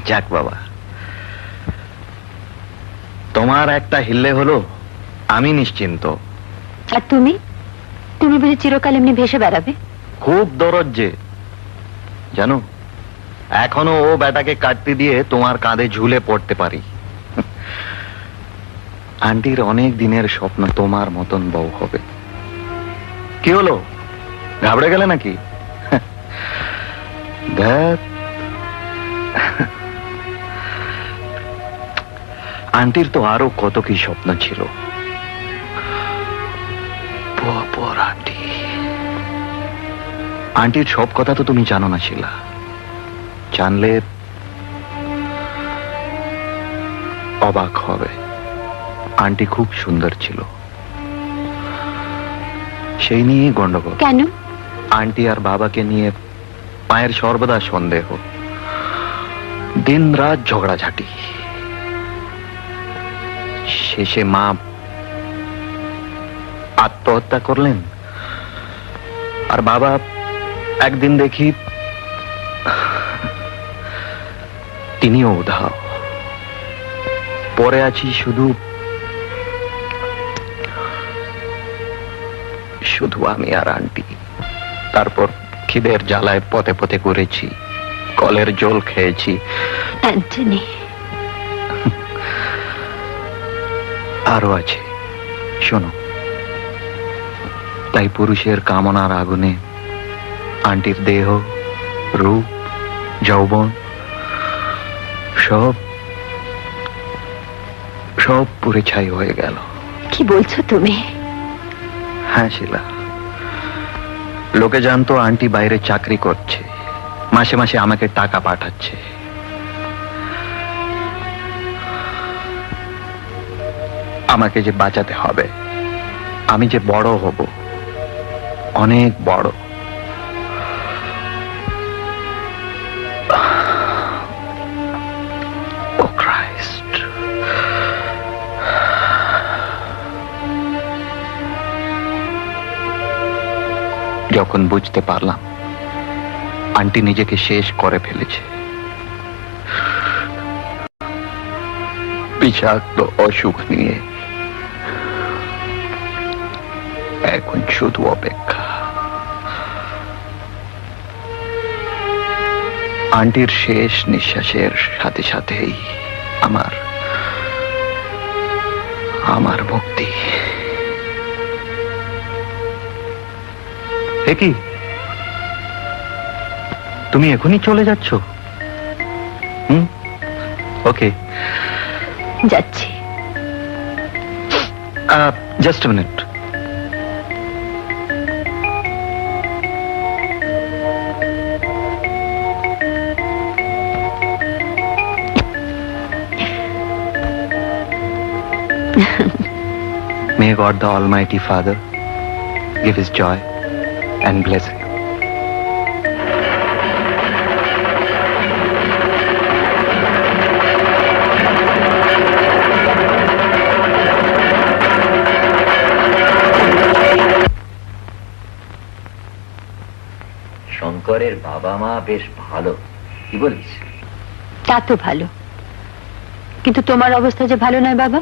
যাক বাবা, তোমার একটা হিল্লে হলো, আমি নিশ্চিন্ত। আর তুমি তুমি বুঝি চিরকাল এমনি ভেসে বেড়াবে? খুব দরদ যে, জানো, এখনো ও বেটাকে কাটতে দিয়ে তোমার কাঁধে ঝুলে পড়তে পারি। আন্টির অনেক দিনের স্বপ্ন তোমার মতন বউ হবে। কি হলো, ঘাবড়ে গেলে নাকি? ধ্যাৎ। আন্টির তো আরো কত কি স্বপ্ন ছিল। পোর আন্টি। আন্টির সব কথা তো তুমি জানো না শিলা, জানলে অবাক হবে। আন্টি খুব সুন্দর ছিল, সেই নিয়ে গন্ডগোল। কেন? আন্টি আর বাবাকে নিয়ে মায়ের সর্বদা সন্দেহ, দিন রাত ঝগড়াঝাটি। শেষে মা আত্মহত্যা করলেন, আর বাবা একদিন দেখি তিনিও উধাও। পরে আছি শুধু শুধু আমি আর আন্টি। তারপর খিদের জ্বালায় পথে পথে ঘুরেছি, কলের জল খেয়েছি। অ্যান্টনি, আরো আছে, শোনো। তাই পুরুষের কামনার আগুনে আন্টির দেহ, রূপ, যৌবন সব সব পুড়ে ছাই হয়ে গেল। কি বলছো তুমি? হ্যাঁ শিলা, লোকে জানতো আন্টি বাইরে চাকরি করছে, মাসে মাসে আমাকে টাকা পাঠাচ্ছে। আমাকে যে বাঁচাতে হবে, আমি যে বড় হব, অনেক বড়। ও ক্রাইস্ট, যখন বুঝতে পারলাম আন্টি নিজেকে শেষ করে ফেলেছে, বিষাক্ত অসুখ নিয়ে, এখন শুধু অপেক্ষা। আন্টির শেষ নিঃশ্বাসের সাথে সাথেই আমার মুক্তি। কি তুমি এখনই চলে যাচ্ছ? ওকে, যাচ্ছি। Just a minute. May God the Almighty Father give His joy and blessing. শঙ্করের বাবা মা বেশ ভালো, কি বলিস? তা তো ভালো, কিন্তু তোমার অবস্থা যে ভালো নয় বাবা।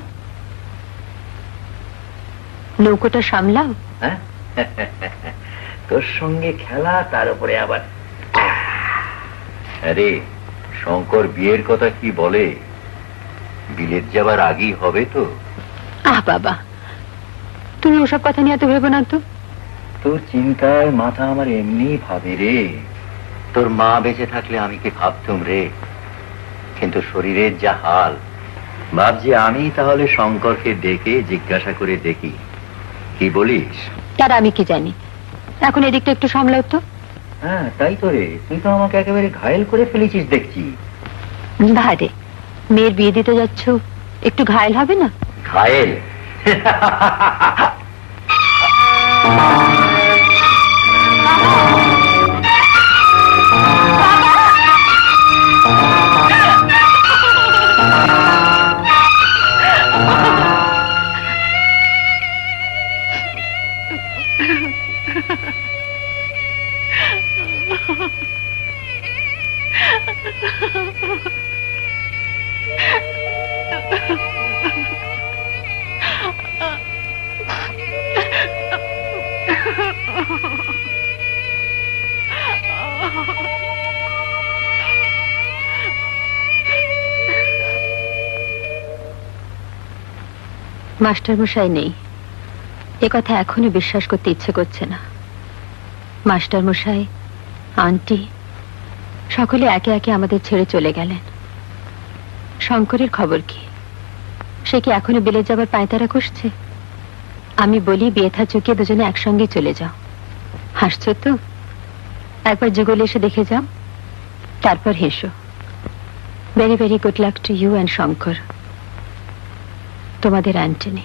নৌকোটা সামলাও। হ্যাঁ, তোর সঙ্গে খেলা, তার উপরে আবার। আরে শঙ্কর বিয়ের কথা কি বলে? বিলেত যাবার আগেই হবে তো। আহ বাবা, তুমি ওসব কথা নিয়ে এত ভেবো না তো। তোর চিন্তায় মাথা আমার এমনি ভাবে রে। তোর মা বেঁচে থাকলে আমি কি ভাবতুম রে, কিন্তু শরীরের যা হাল, ভাবছি আমি তাহলে শঙ্করকে ডেকে জিজ্ঞাসা করে দেখি, কি বলিস? তার আমি কি জানি, এখন এদিকটা একটু সামলাও তো। হ্যাঁ তাই তো রে, তুই তো আমাকে একেবারে ঘায়েল করে ফেলেছিস দেখছি। বারে, মেয়ের বিয়ে দিতে যাচ্ছ, একটু ঘায়েল হবে না? ঘায়েল? মাস্টার মশাই নেই, এ কথা এখনো বিশ্বাস করতে ইচ্ছে করছে না। মাস্টার মশাই, আন্টি সকলে একে একে আমাদের ছেড়ে চলে গেলেন। শঙ্করের খবর কি? সে কি এখনো বিলেত যাবার পায়তারা কষছে? আমি বলি বিয়ে থা চুকিয়ে দুজনে একসঙ্গে চলে যাও। হাসছো তো? একবার যুগলে এসে দেখে যাও, তারপর হেসো। Very very good luck to you and Shankar. তোমাদের অ্যান্টনি।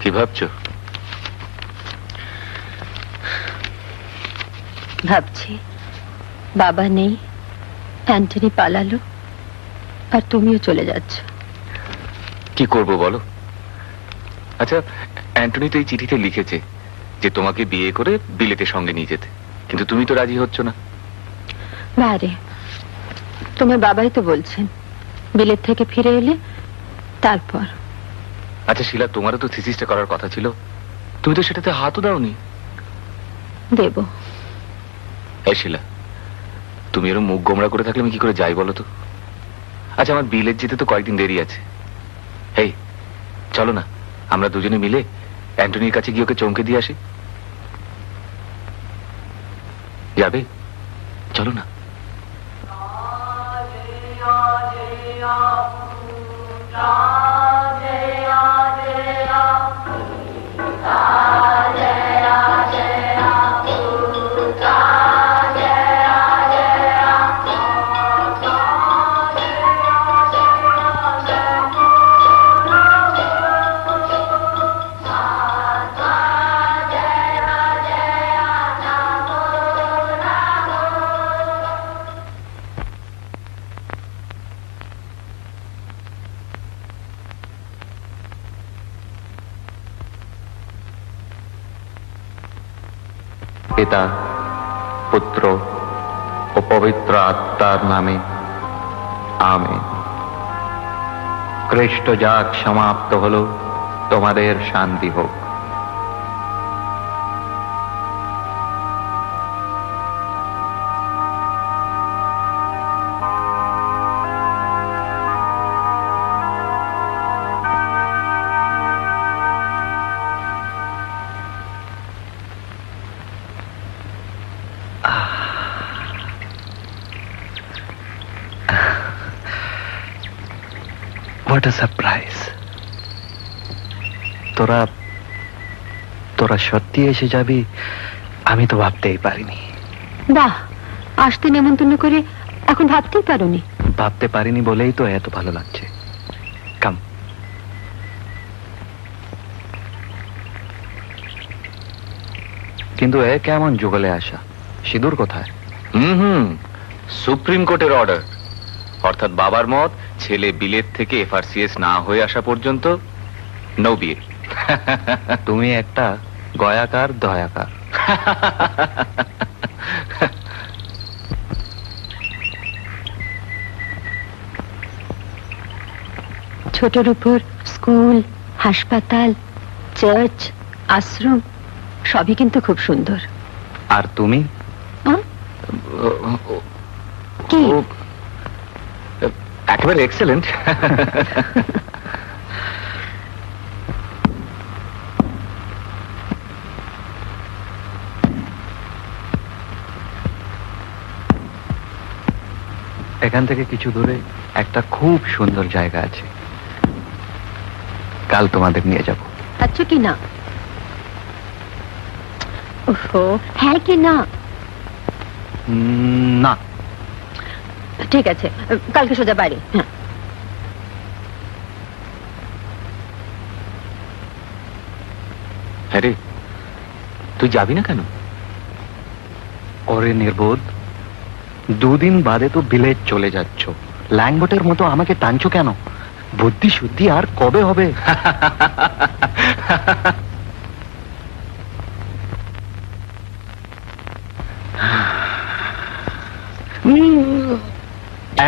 কি ভাবছো? ভাবছি বাবা নেই, অ্যান্টনি পালালো, আর তুমিও চলে যাচ্ছ। কি করব বলো? আচ্ছা, অ্যান্টনি তো এই চিঠিতে লিখেছে যে তোমাকে বিয়ে করে বিলেতের সঙ্গে নিয়ে যেতে, কিন্তু তুমি তো রাজি হচ্ছ না। বারে, তোমার বাবাই তো বলছেন বিলেত থেকে ফিরে এলে তারপর। আচ্ছা শিলা, তোমারও তো থিসিসটা করার কথা ছিল, তুমি তো সেটাতে হাতও দাওনি। দেব। এই শিলা, তুমি এরকম মুখ গোমড়া করে থাকলে আমি কি করে যাই বলো তো? আচ্ছা, আমার বিলেত যেতে তো কয়েকদিন দেরি আছে। এই চলো না, আমরা দুজনে মিলে অ্যান্টনির কাছে গিয়ে ওকে চমকে দিয়ে আসি। যাবে? চলো না। পিতা, পুত্র ও পবিত্র আত্মার নামে আমেন। খ্রিস্ট যাগ সমাপ্ত হলো, তোমাদের শান্তি হোক। What a surprise! তোরা সত্যি এসে যাবি, আমি তো ভাবতেই পারিনি। বাহ, আসতে নেমন্তন্ন করে এখন ভাবতেই পারোনি? ভাবতে পারিনি বলেই তো এত ভালো লাগছে। কাম। কিন্তু এ কেমন যুগলে আসা? সিঁদুর কোথায়? সুপ্রিম কোর্টের অর্ডার, অর্থাৎ বাবার মত, ছেলে বিলেত থেকে এফআরসিএস না হয়ে আসা পর্যন্ত নো বিয়ে। তুমি একটা গয়াকার দয়াকার। ছোটর উপর স্কুল, হাসপাতাল, চার্চ, আশ্রম সবই কিন্তু খুব সুন্দর। আর তুমি? কি? একেবারে এক্সেলেন্ট। এখান থেকে কিছু দূরে একটা খুব সুন্দর জায়গা আছে, কাল তোমাদের নিয়ে যাব। আচ্ছা কি না? ওহো, হ্যাঁ কি না? না। ঠিক আছে, কালকে সোজা বাড়ি। হ্যাঁ। হ্যাঁ রে, তুই যাবি না কেন? ওরে নির্বোধ, দুদিন বাদে তো বিলেত চলে যাচ্ছ, ল্যাংবটের মতো আমাকে টানছো কেন? বুদ্ধি শুদ্ধি আর কবে হবে?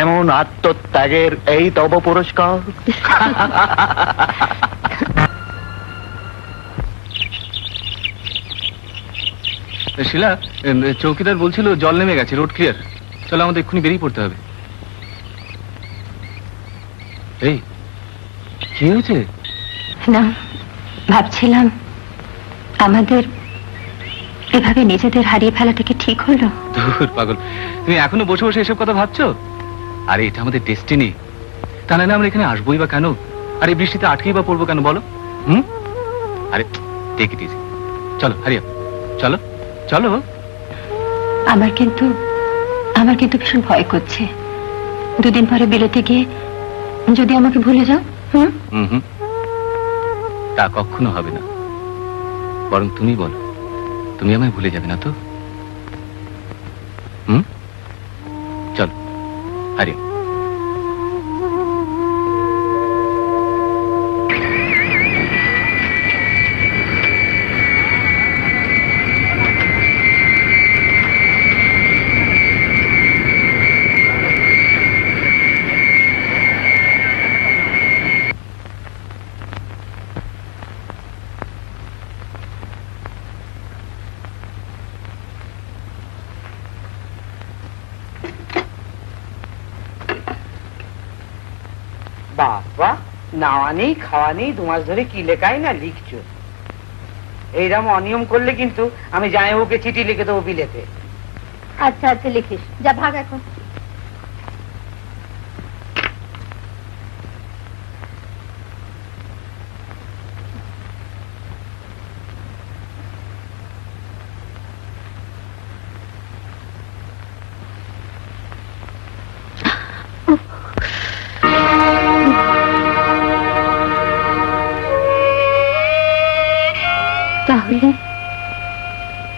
এমন আত্মত্যাগের এই তব পুরস্কার। শিলা, চৌকিদার বলছিল জল নেমে গেছে, রোড ক্লিয়ার, চলো আমাদের এক্ষুনি বেরিয়ে পড়তে হবে। এই কি হয়েছে? না, ভাবছিলাম আমাদের এভাবে নিজেদের হারিয়ে ফেলাটা কি ঠিক হলো? দূর পাগল, তুমি এখনো বসে বসে এসব কথা ভাবছো? আরে এটা আমাদের ডেস্টিনি, তা নাহলে আমরা এখানে আসবোই বা কেন? আর এই বৃষ্টিতে আটকেই বা পড়বো কেন বলো? আরে টেক ইট ইজি, চলো হারিয়া, চলো চলো। আমার কিন্তু ভীষণ ভয় করছে, দুদিন পরে বিলেতে গিয়ে যদি আমাকে ভুলে যাও। হুম হুম, তা কখনো হবে না। বরং তুমি বলো, তুমি আমায় ভুলে যাবে না তো? হুম, চলো আরে। বাবা, নাওয়া নেই খাওয়া নেই, 2 মাস ধরে কি লেখাই না লিখছো। এইরকম অনিয়ম করলে কিন্তু আমি জামাইবাবুকে চিঠি লিখে দেবো বিলেতে। আচ্ছা আচ্ছা, লিখিস, যা ভাগ এখন।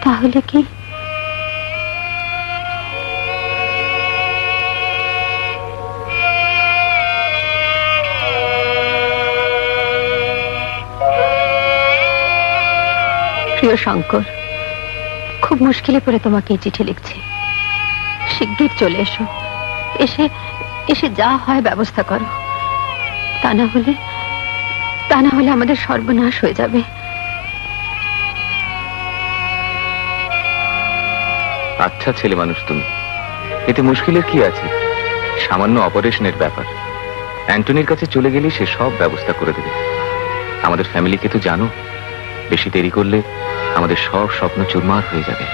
তাহলে কি প্রিয় শঙ্কর, খুব মুশকিলে পড়ে তোমাকে এই চিঠি লিখছি। শিগগির চলে এসো, এসে যা হয় ব্যবস্থা করো, তা না হলে আমাদের সর্বনাশ হয়ে যাবে। আচ্ছা ছেলে মানুষ তুমি, এতে মুশকিলের কি আছে? সামান্য অপারেশনের ব্যাপার। অ্যান্টনির কাছে চলে গেলে সে সব ব্যবস্থা করে দেবে। আমাদের ফ্যামিলিকে তো জানো, বেশি দেরি করলে আমাদের সব স্বপ্ন চুরমার হয়ে যাবে।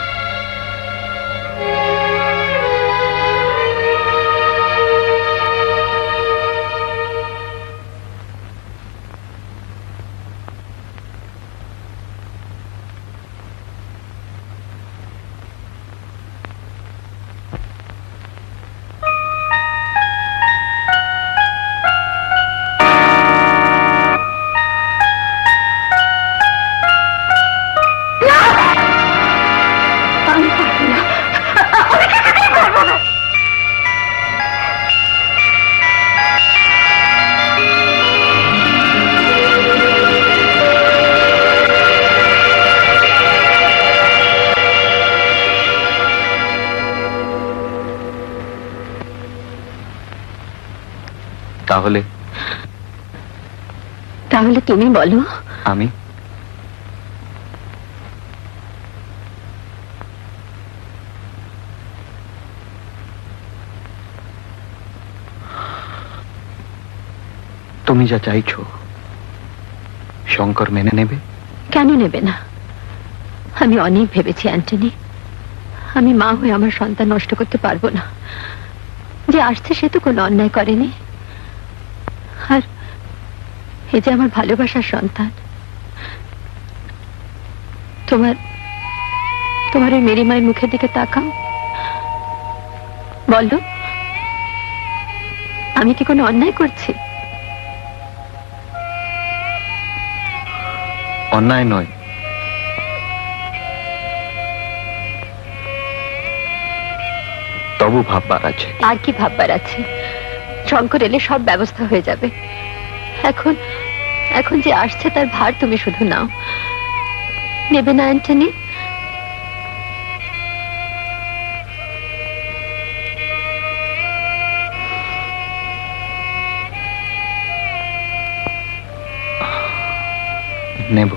তাহলে তুমি বলো। আমি তুমি যা চাইছো শঙ্কর মেনে নেবে? কেন নেবে না? আমি অনেক ভেবেছি অ্যান্টনি, আমি মা হয়ে আমার সন্তান নষ্ট করতে পারবো না। যে আসছে সে তো কোনো অন্যায় করেনি, আর এই যে আমার ভালোবাসার সন্তান। তোমার ওই মেরি মায়ের মুখের দিকে তাকাও, বলো আমি কি কোনো অন্যায় করছি? অন্যায় নয়, তবু ভাববার আছে। আর কি ভাববার আছে? শঙ্কর এলে সব ব্যবস্থা হয়ে যাবে। এখন যে আসছে তার ভার তুমি শুধু নাও, নেবে না অ্যান্টনি? নেব।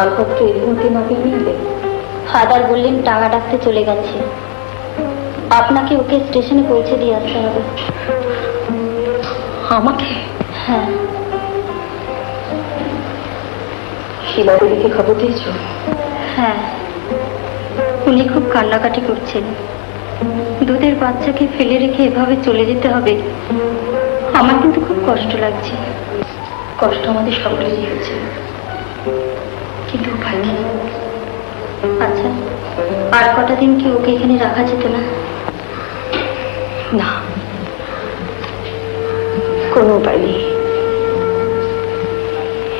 মালপত্র এগুলোকে না পেয়ে নিলে? ফাদার বললেন টাকা ডাকতে চলে গেছে, আপনাকে ওকে স্টেশনে পৌঁছে দিয়ে আসতে হবে। আমাকে? হ্যাঁ। শিলা দেবীকে খবর দিয়েছ? হ্যাঁ, উনি খুব কান্নাকাটি করছেন। দুধের বাচ্চাকে ফেলে রেখে এভাবে চলে যেতে হবে, আমার কিন্তু খুব কষ্ট লাগছে। কষ্ট আমাদের সকলেরই হচ্ছে, কিন্তু উপায় নেই। আচ্ছা, আর কটা দিন কি ওকে এখানে রাখা যেত না? না, কোনো উপায় নেই।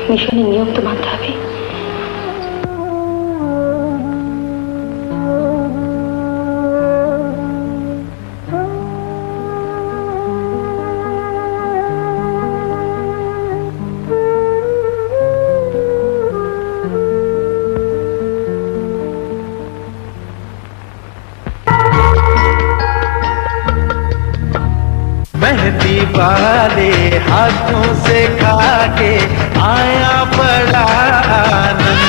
মিশনের নিয়ম তো মানতে হবে। मेहंदी वाले हाथों से खाके आया बड़ा आनंद,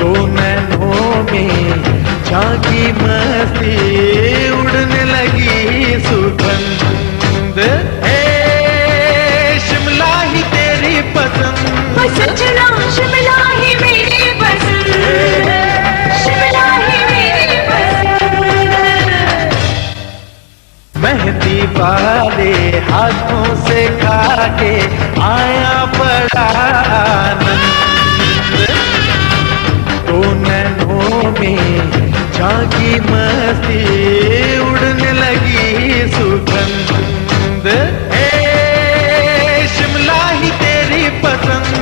तो नैनों में झांकी मस्ती, उड़ने लगी सुगंध। ए शिमला ही तेरी पसंद, सजना शिमला ही मेरी पसंद, शिमला ही मेरी पसंद। मेहंदी वाले हाथों से खाके आया बड़ा आनंद, तो नैनों में झांकी मस्ती, उड़ने लगी सुगंध। ए शिमला ही तेरी पसंद,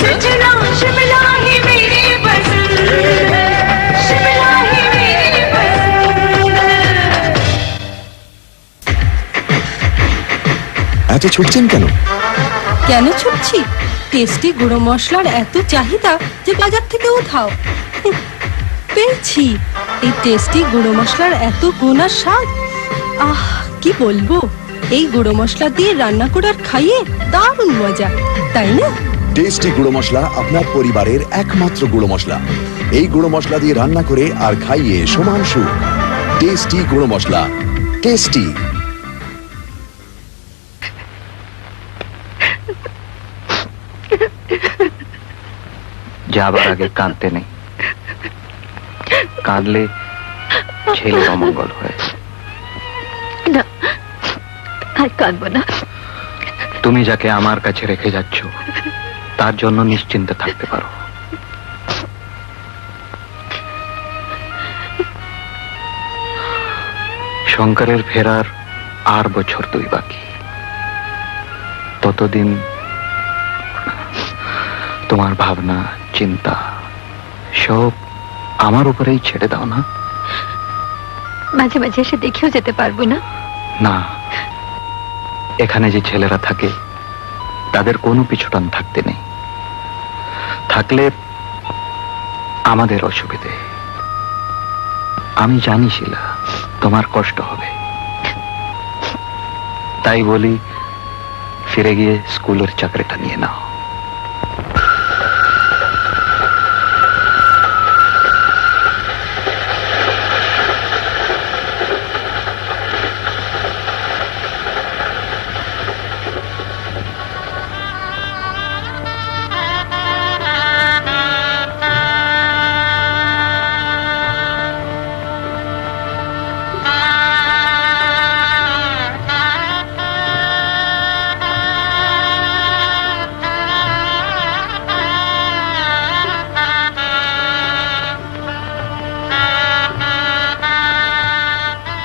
सजना शिमला ही मेरी पसंद, शिमला ही मेरी पसंद। এত ছুটছেন কেন? কেন ছুটছি? টেস্টি গুঁড়ো মশলার এত চাহিদা যে বাজার থেকে উঠাও। পেয়েছি এই টেস্টি গুঁড়ো মশলার এত গুণ আর স্বাদ। আহ, কি বলবো, এই গুঁড়ো মশলা দিয়ে রান্না করার খাইয়ে দারুণ মজা, তাই না? টেস্টি গুঁড়ো মশলা আপনার পরিবারের একমাত্র গুঁড়ো মশলা। এই গুঁড়ো মশলা দিয়ে রান্না করে আর খাইয়ে সমান সুখ। টেস্টি গুঁড়ো মশলা, টেস্টি। যাবার আগে কাঁদতে নেই, কাঁদলে ছেলের অমঙ্গল হয়। না, আর কাঁদবো না। তুমি যাকে আমার কাছে রেখে যাচ্ছ তার জন্য নিশ্চিন্তে থাকতে পারো। শঙ্করের ফেরার আর বছর 2 বাকি। ততদিন তোমার ভাবনা চিন্তা সব আমার উপরেই ছেড়ে দাও না। মাঝে মাঝে এসে দেখেও যেতে পারবো না? না, এখানে যে ছেলেরা থাকে তাদের কোনো পিছুটান থাকতে নেই। থাকলে আমাদের অসুবিধে। আমি জানি শিলা, তোমার কষ্ট হবে, তাই বলি ফিরে গিয়ে স্কুলের চাকরিটা নিয়ে নাও।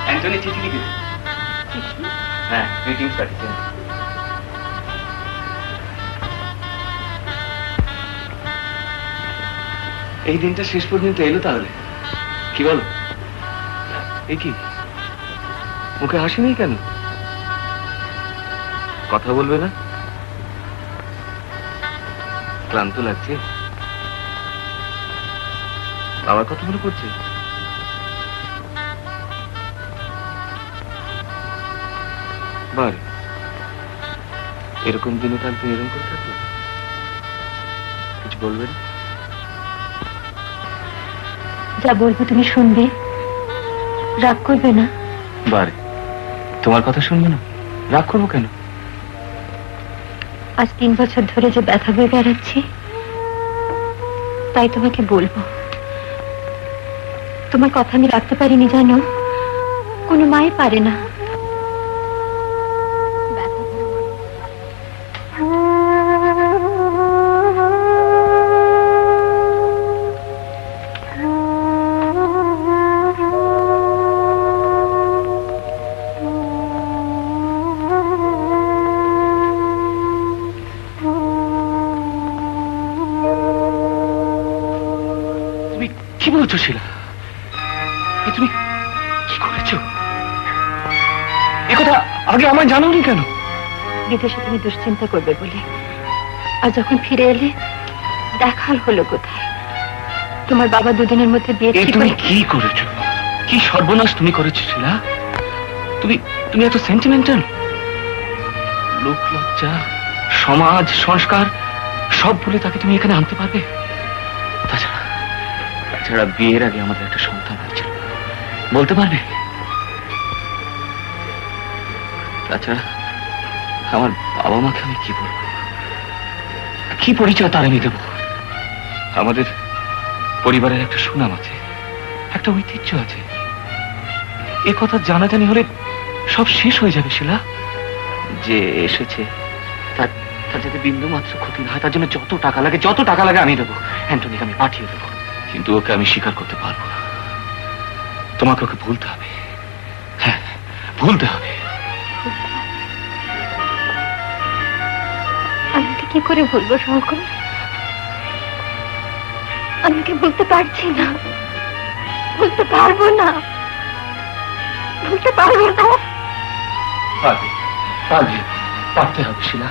অ্যান্টনি চিঠি লিখেছে। হ্যাঁ, গ্রিটিংস পাঠিয়েছেন। এই দিনটা শেষ পর্যন্ত এলো তাহলে, কি বল? এই কি মুখে হাসি নেই কেন? কথা বলবে না? ক্লান্ত লাগছে? বাবার কথা মনে পড়ছে? বারে এরকম দিনে কাল তুমি এরকম করে থাকো, কিছু বলবেন? যা বলবো তুমি শুনবে, রাগ করবে না। বারে, তোমার কথা শুনবো না? রাগ করবো কেন? আজ 3 বছর ধরে যে ব্যথা বয়ে বেড়াচ্ছি, তাই তোমাকে বলবো। তোমার কথা আমি রাখতে পারিনি জানো, কোনো মাই পারে না। তুমি কি বলছো শিলা? এ তুমি কি করেছো? একথা আগে আমায় জানোনি কেন? বিদেশে তুমি দুশ্চিন্তা করবে বলে, আর যখন ফিরে এলে দেখার হলো কোথায়। তোমার বাবা 2 দিনের মধ্যে বিয়ে এ ঠিক তুমি করে- কি করেছো? কি সর্বনাশ তুমি করেছো শিলা? তুমি তুমি এত সেন্টিমেন্টাল। লোক লজ্জা, সমাজ, সংস্কার সব ভুলে তাকে তুমি এখানে আনতে পারবে? তাছাড়া বিয়ের আগে আমাদের একটা সন্তান হয়েছিল, বলতে পারবে? তাছাড়া আমার বাবা মাকে আমি কি বলবো? কি পরিচয় তার আমি দেবো? আমাদের পরিবারের একটা সুনাম আছে, একটা ঐতিহ্য আছে। এ কথা জানাজানি হলে সব শেষ হয়ে যাবে শিলা। যে এসেছে তার তার যাতে বিন্দু মাত্র ক্ষতি না হয়, তার জন্য যত টাকা লাগে আমি দেবো। অ্যান্টনিকে আমি পাঠিয়ে দেবো। কিন্তু ওকে আমি স্বীকার করতে পারবো না। তোমাকে ওকে ভুলতে হবে। হ্যাঁ, ভুলতে হবে। আমি ওকে কি করে ভুলবো শঙ্কর? আমি ওকে বলতে পারছি না, বলতে পারবো না, বলতে পারবো না। পারবে, পারবে, পারতে হবে শিলা।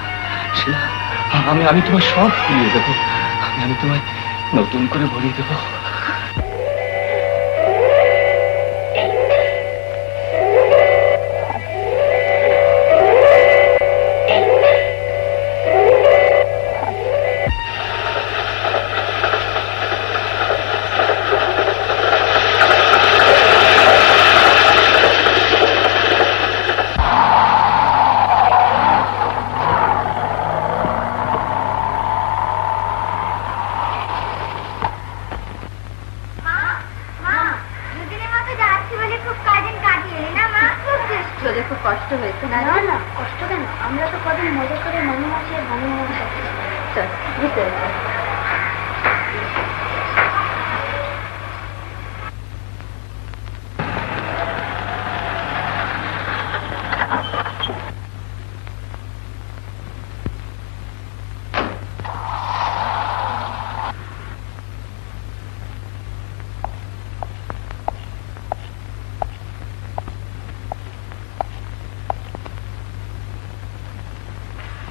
শিলা, আমি তোমায় সব ভুলিয়ে দেবো। আমি তোমায় নতুন করে ভরিয়ে দেবো। খুব কষ্ট হয়েছে না? না, কষ্ট কেন? আমরা তো কদিন মজা করে মনে মাসে ভালো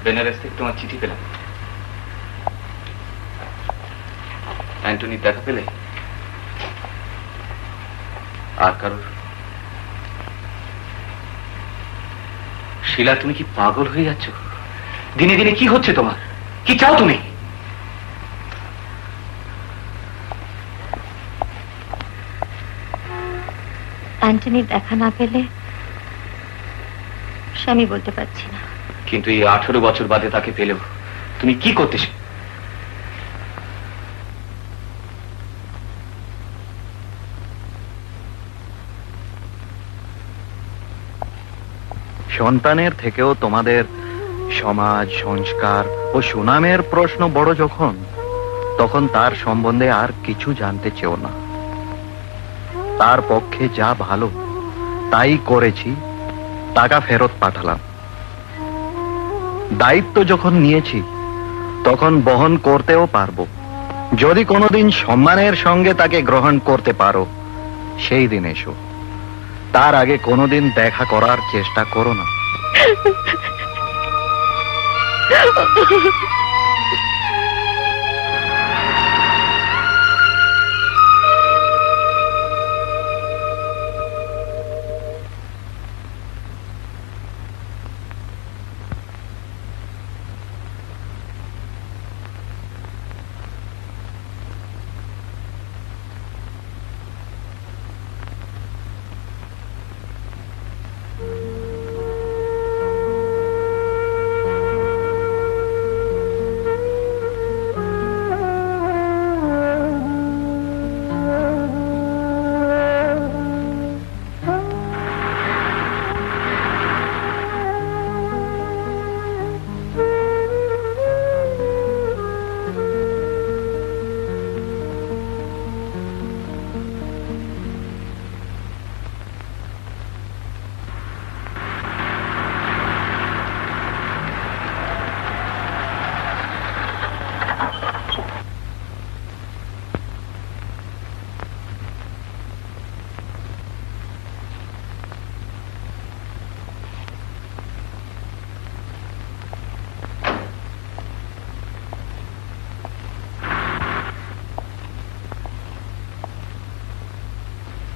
বেনারস থেকে তোমার চিঠি পেলাম। অ্যান্টনির দেখা পেলে? আর কারোর? শিলা, তুমি কি পাগল হয়ে যাচ্ছ? দিনে দিনে কি হচ্ছে তোমার? কি চাও তুমি? অ্যান্টনির দেখা না পেলে সে আমি বলতে পারছি না। কিন্তু এই 18 বছর বাদে তাকে পেলেও তুমি কি করতে? সন্তানের থেকেও তোমাদের সমাজ, সংস্কার ও সুনামের প্রশ্ন বড় যখন, তখন তার সম্বন্ধে আর কিছু জানতে চেও না। তার পক্ষে যা ভালো তাই করেছি, টাকা ফেরত পাঠালাম। দায়িত্ব যখন নিয়েছি তখন বহন করতেও পারবো। যদি কোনোদিন সম্মানের সঙ্গে তাকে গ্রহণ করতে পারো, সেই দিন এসো। তার আগে কোনোদিন দেখা করার চেষ্টা করো না।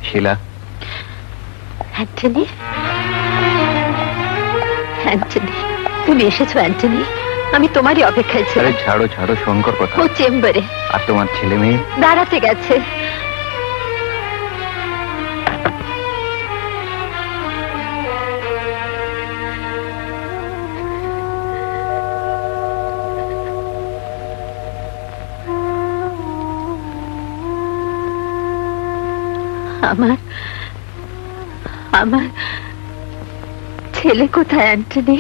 শিলা, অ্যান্টনি, অ্যান্টনি, তুমি এসেছো অ্যান্টনি। আমি তোমারই অপেক্ষায় আরে ছিলাম। ছাড়ো ছাড়ো, শঙ্কর কথা। ও চেম্বারে আর তোমার ছেলে মেয়ে? দাঁড়াতে গেছে। আমার আমার ছেলে কোথায় অ্যান্টনি?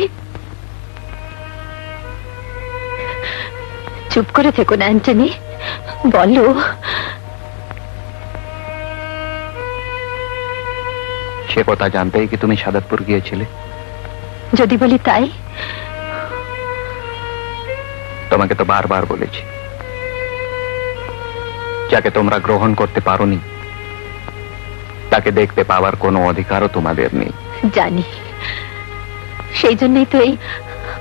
চুপ করে থেকো না অ্যান্টনি, বলো। সে কথা জানতেই কি তুমি সাদাতপুর গিয়েছিলে? যদি বলি তাই? তোমাকে তো বারবার বলেছি, যাকে তোমরা গ্রহণ করতে পারোনি তাকে দেখতে পাওয়ার কোনো অধিকারও তোমাদের নেই। জানি, সেই জন্যই তো এই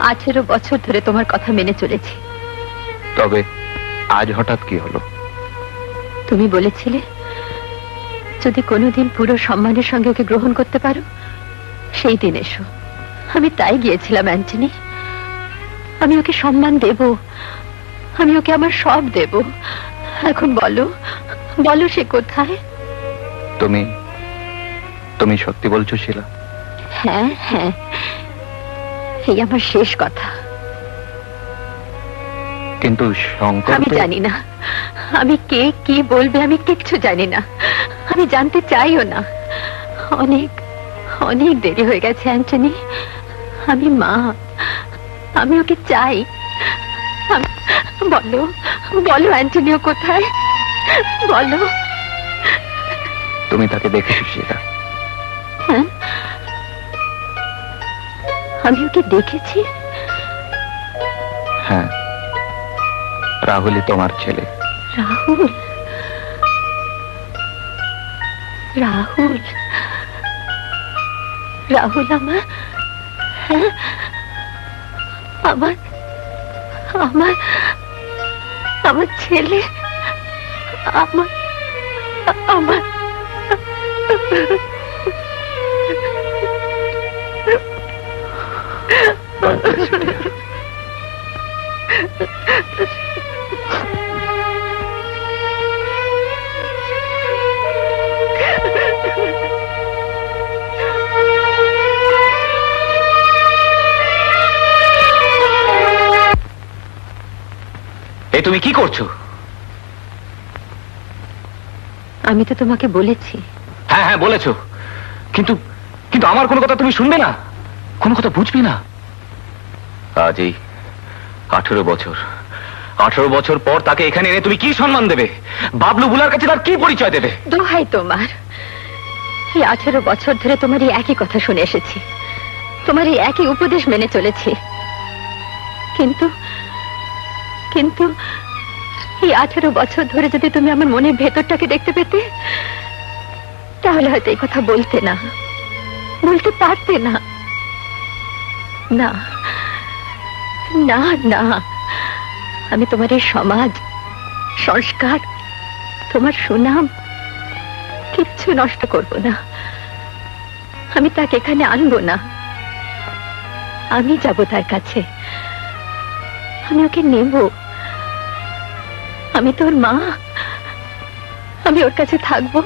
18 বছর ধরে তোমার কথা মেনে চলেছি। তবে আজ হঠাৎ কি হলো? তুমি বলেছিলে যদি কোনোদিন পুরো সম্মানের সঙ্গে ওকে গ্রহণ করতে পারো সেই দিন এসো। আমি তাই গিয়েছিলাম অ্যান্টনি। আমি ওকে সম্মান দেব, আমি ওকে আমার সব দেব। এখন বলো, বলো সে কোথায়? তুমি তুমি সত্যি বলছো শিলা? হ্যাঁ হ্যাঁ, এই আমার শেষ কথা। কিন্তু শঙ্কর আমি তো- জানি না, আমি কে কি বলবে আমি কিচ্ছু জানি না, আমি জানতে চাইও না। অনেক অনেক দেরি হয়ে গেছে অ্যান্টনি। আমি মা, আমি ওকে চাই। বলো বলো অ্যান্টনিও কোথায়, বলো। তুমি তাকে দেখেছো শিলা? হ্যাঁ, আমি ওকে দেখেছি। হ্যাঁ, রাহুলই তোমার ছেলে। রাহুল, রাহুল, রাহুল আমার, হ্যাঁ, আমার আমার আমার ছেলে, আমার আমার এই তুমি কি করছো? আমি তো তোমাকে বলেছি। হ্যাঁ হ্যাঁ বলেছো, কিন্তু কিন্তু আমার কোনো কথা তুমি শুনবে না, কোনো কথা বুঝবে না। আজ এই 18 বছর, 18 বছর পর তাকে এখানে এনে তুমি কি সম্মান দেবে? বাবলু বুলার কাছে তার কি পরিচয় দেবে? দোহাই তোমার, এই 18 বছর ধরে তোমার এই একই কথা শুনে এসেছি, তোমার এই একই উপদেশ মেনে চলেছি। কিন্তু কিন্তু এই 18 বছর ধরে যদি তুমি আমার মনের ভেতরটাকে দেখতে পেতে, তাহলে হয়তো এই কথা বলতে না, বলতে পারতে না। না না না, আমি তোমার এই সমাজ, সংস্কার, তোমার সুনাম কিচ্ছু নষ্ট করব না। আমি তাকে এখানে আনবো না, আমি যাব তার কাছে, আমি ওকে নেব। আমি তোর মা, আমি ওর কাছে থাকবো।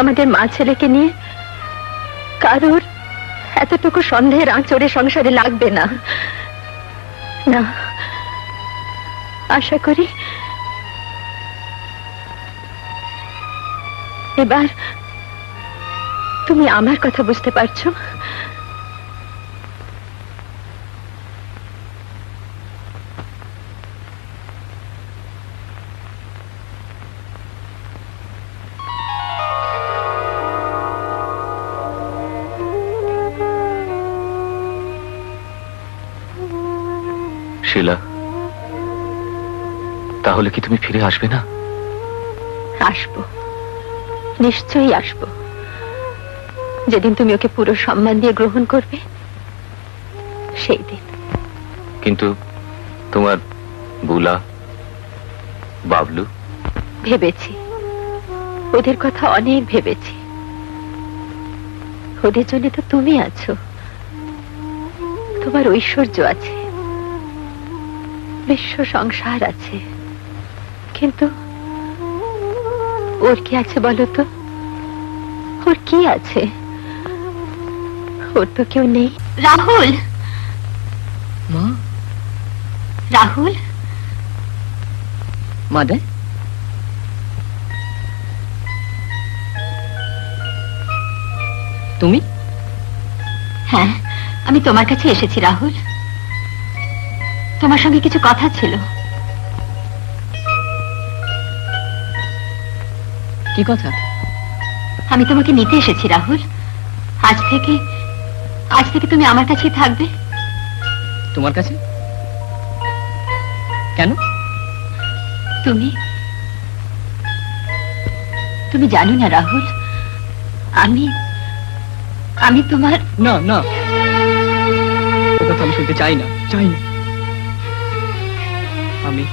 আমাদের মা ছেলেকে নিয়ে কারোর এতটুকু সন্দেহের আঁচড়ে সংসারে লাগবে না। না, আশা করি এবার তুমি আমার কথা বুঝতে পারছো। শিলা, তাহলে কি তুমি ফিরে আসবে না? আসবো, নিশ্চয়ই আসবো, যেদিন তুমি ওকে পুরো সম্মান দিয়ে গ্রহণ করবে সেই দিন। কিন্তু তোমার বুলা, বাবলু? ভেবেছি ওদের কথা অনেক ভেবেছি। ওদের জন্য তো তুমি আছো, তোমার ঐশ্বর্য আছে, বিশ্ব সংসার আছে, কিন্তু ওর কি আছে বলো তো? ওর কি আছে? ওর তো কেউ নেই। রাহুল, মা, রাহুল, মাদার, তুমি? হ্যাঁ, আমি তোমার কাছে এসেছি রাহুল। তোমার সঙ্গে কিছু কথা ছিল। কি কথা? আমি তোমাকে নিতে এসেছি রাহুল। আজ থেকে তুমি আমার কাছেই থাকবে। তোমার কাছে? কেন? তুমি জানো না রাহুল, আমি তোমার... না না, ও কথা আমি শুনতে চাই না, চাই না। আমি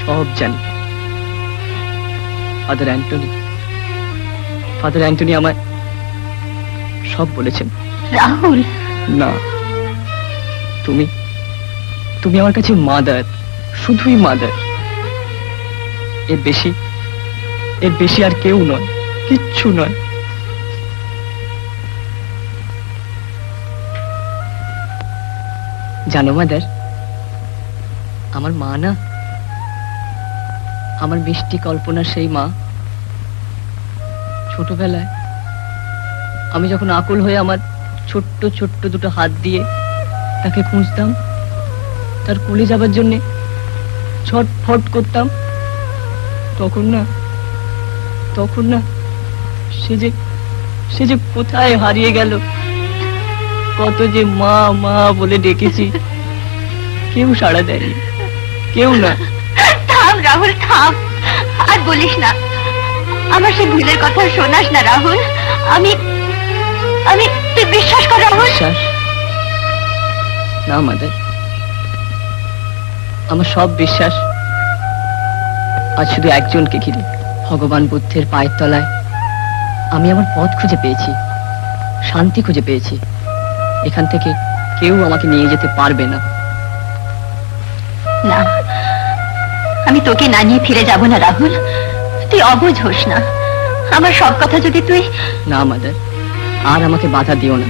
সব জানি। ফাদার অ্যান্টনি আমায় সব বলেছেন। রাহুল, না, তুমি আমার কাছে মাদার, শুধুই মাদার। এর বেশি আর কেউ নয়, কিচ্ছু নয়। জানো মাদার, আমার মা না, আমার মিষ্টি কল্পনার সেই মা, ছোটবেলায় আমি যখন আকুল হয়ে আমার ছোট্ট ছোট্ট দুটো হাত দিয়ে তাকে খুঁজতাম, তার কোলে যাবার জন্যে ছটফট করতাম, তখন না সে যে কোথায় হারিয়ে গেল। কত যে মা মা বলে ডেকেছি, কেউ সাড়া দেয়নি, কেউ না। থাম রাহুল, থাম, আর বলিস না। আমার সে ভুলের কথা শোনাস না রাহুল। আমি তুই বিশ্বাস কর রাহুল। বিশ্বাস? না মাদার, আমার সব বিশ্বাস আজ শুধু একজনকে ঘিরে। ভগবান বুদ্ধের পায়ের তলায় আমি আমার পথ খুঁজে পেয়েছি, শান্তি খুঁজে পেয়েছি। এখান থেকে কেউ আমাকে নিয়ে যেতে পারবে না। না, আমি তোকে না নিয়ে ফিরে যাব না রাহুল। তুই অবুঝ হোস না। আমার সব কথা যদি তুই... না মাদার, আর আমাকে বাধা দিও না।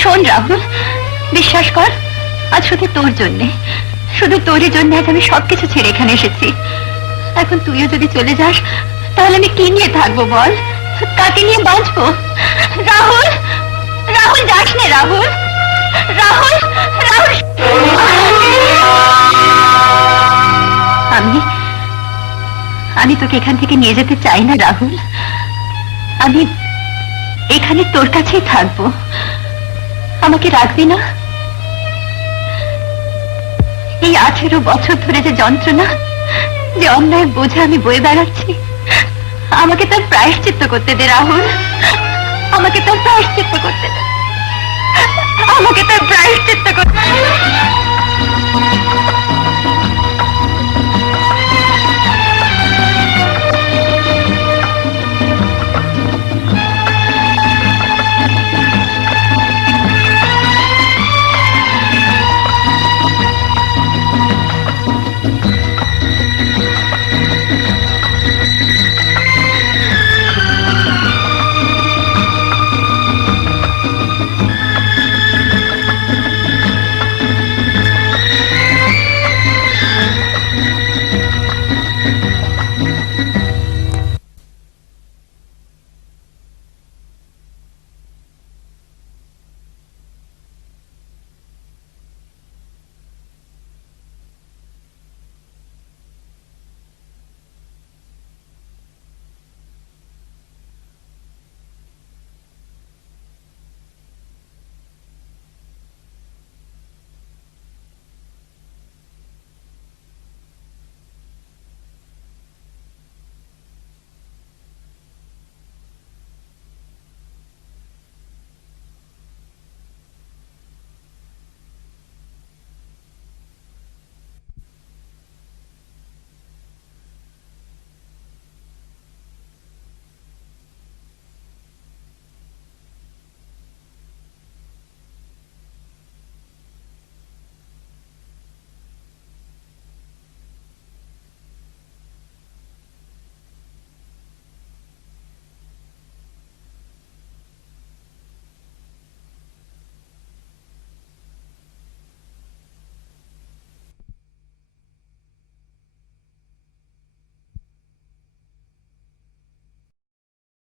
শোন রাহুল, বিশ্বাস কর, আজ শুধু তোর জন্যে, শুধু তোরই জন্য আজ আমি সবকিছু ছেড়ে এখানে এসেছি। এখন তুইও যদি চলে যাস, তাহলে আমি কি নিয়ে থাকবো বল? কাকে নিয়ে বাঁচবো? রাহুল, রাহুল, যাস নে রাহুল, রাহুল, রাহুল। আমি তোকে এখান থেকে নিয়ে যেতে চাই না রাহুল। আমি এখানে তোর কাছেই থাকবো। আমাকে রাখবি না? এই 18 বছর ধরে যে যন্ত্রণা, যে অন্যায় বোঝা আমি বয়ে বেড়াচ্ছি, আমাকে তার প্রায়শ্চিত্ত করতে দে রাহুল। আমাকে তার প্রায়শ্চিত্ত করতে দে, আমাকে তার প্রায়শ্চিত্ত করতে দে।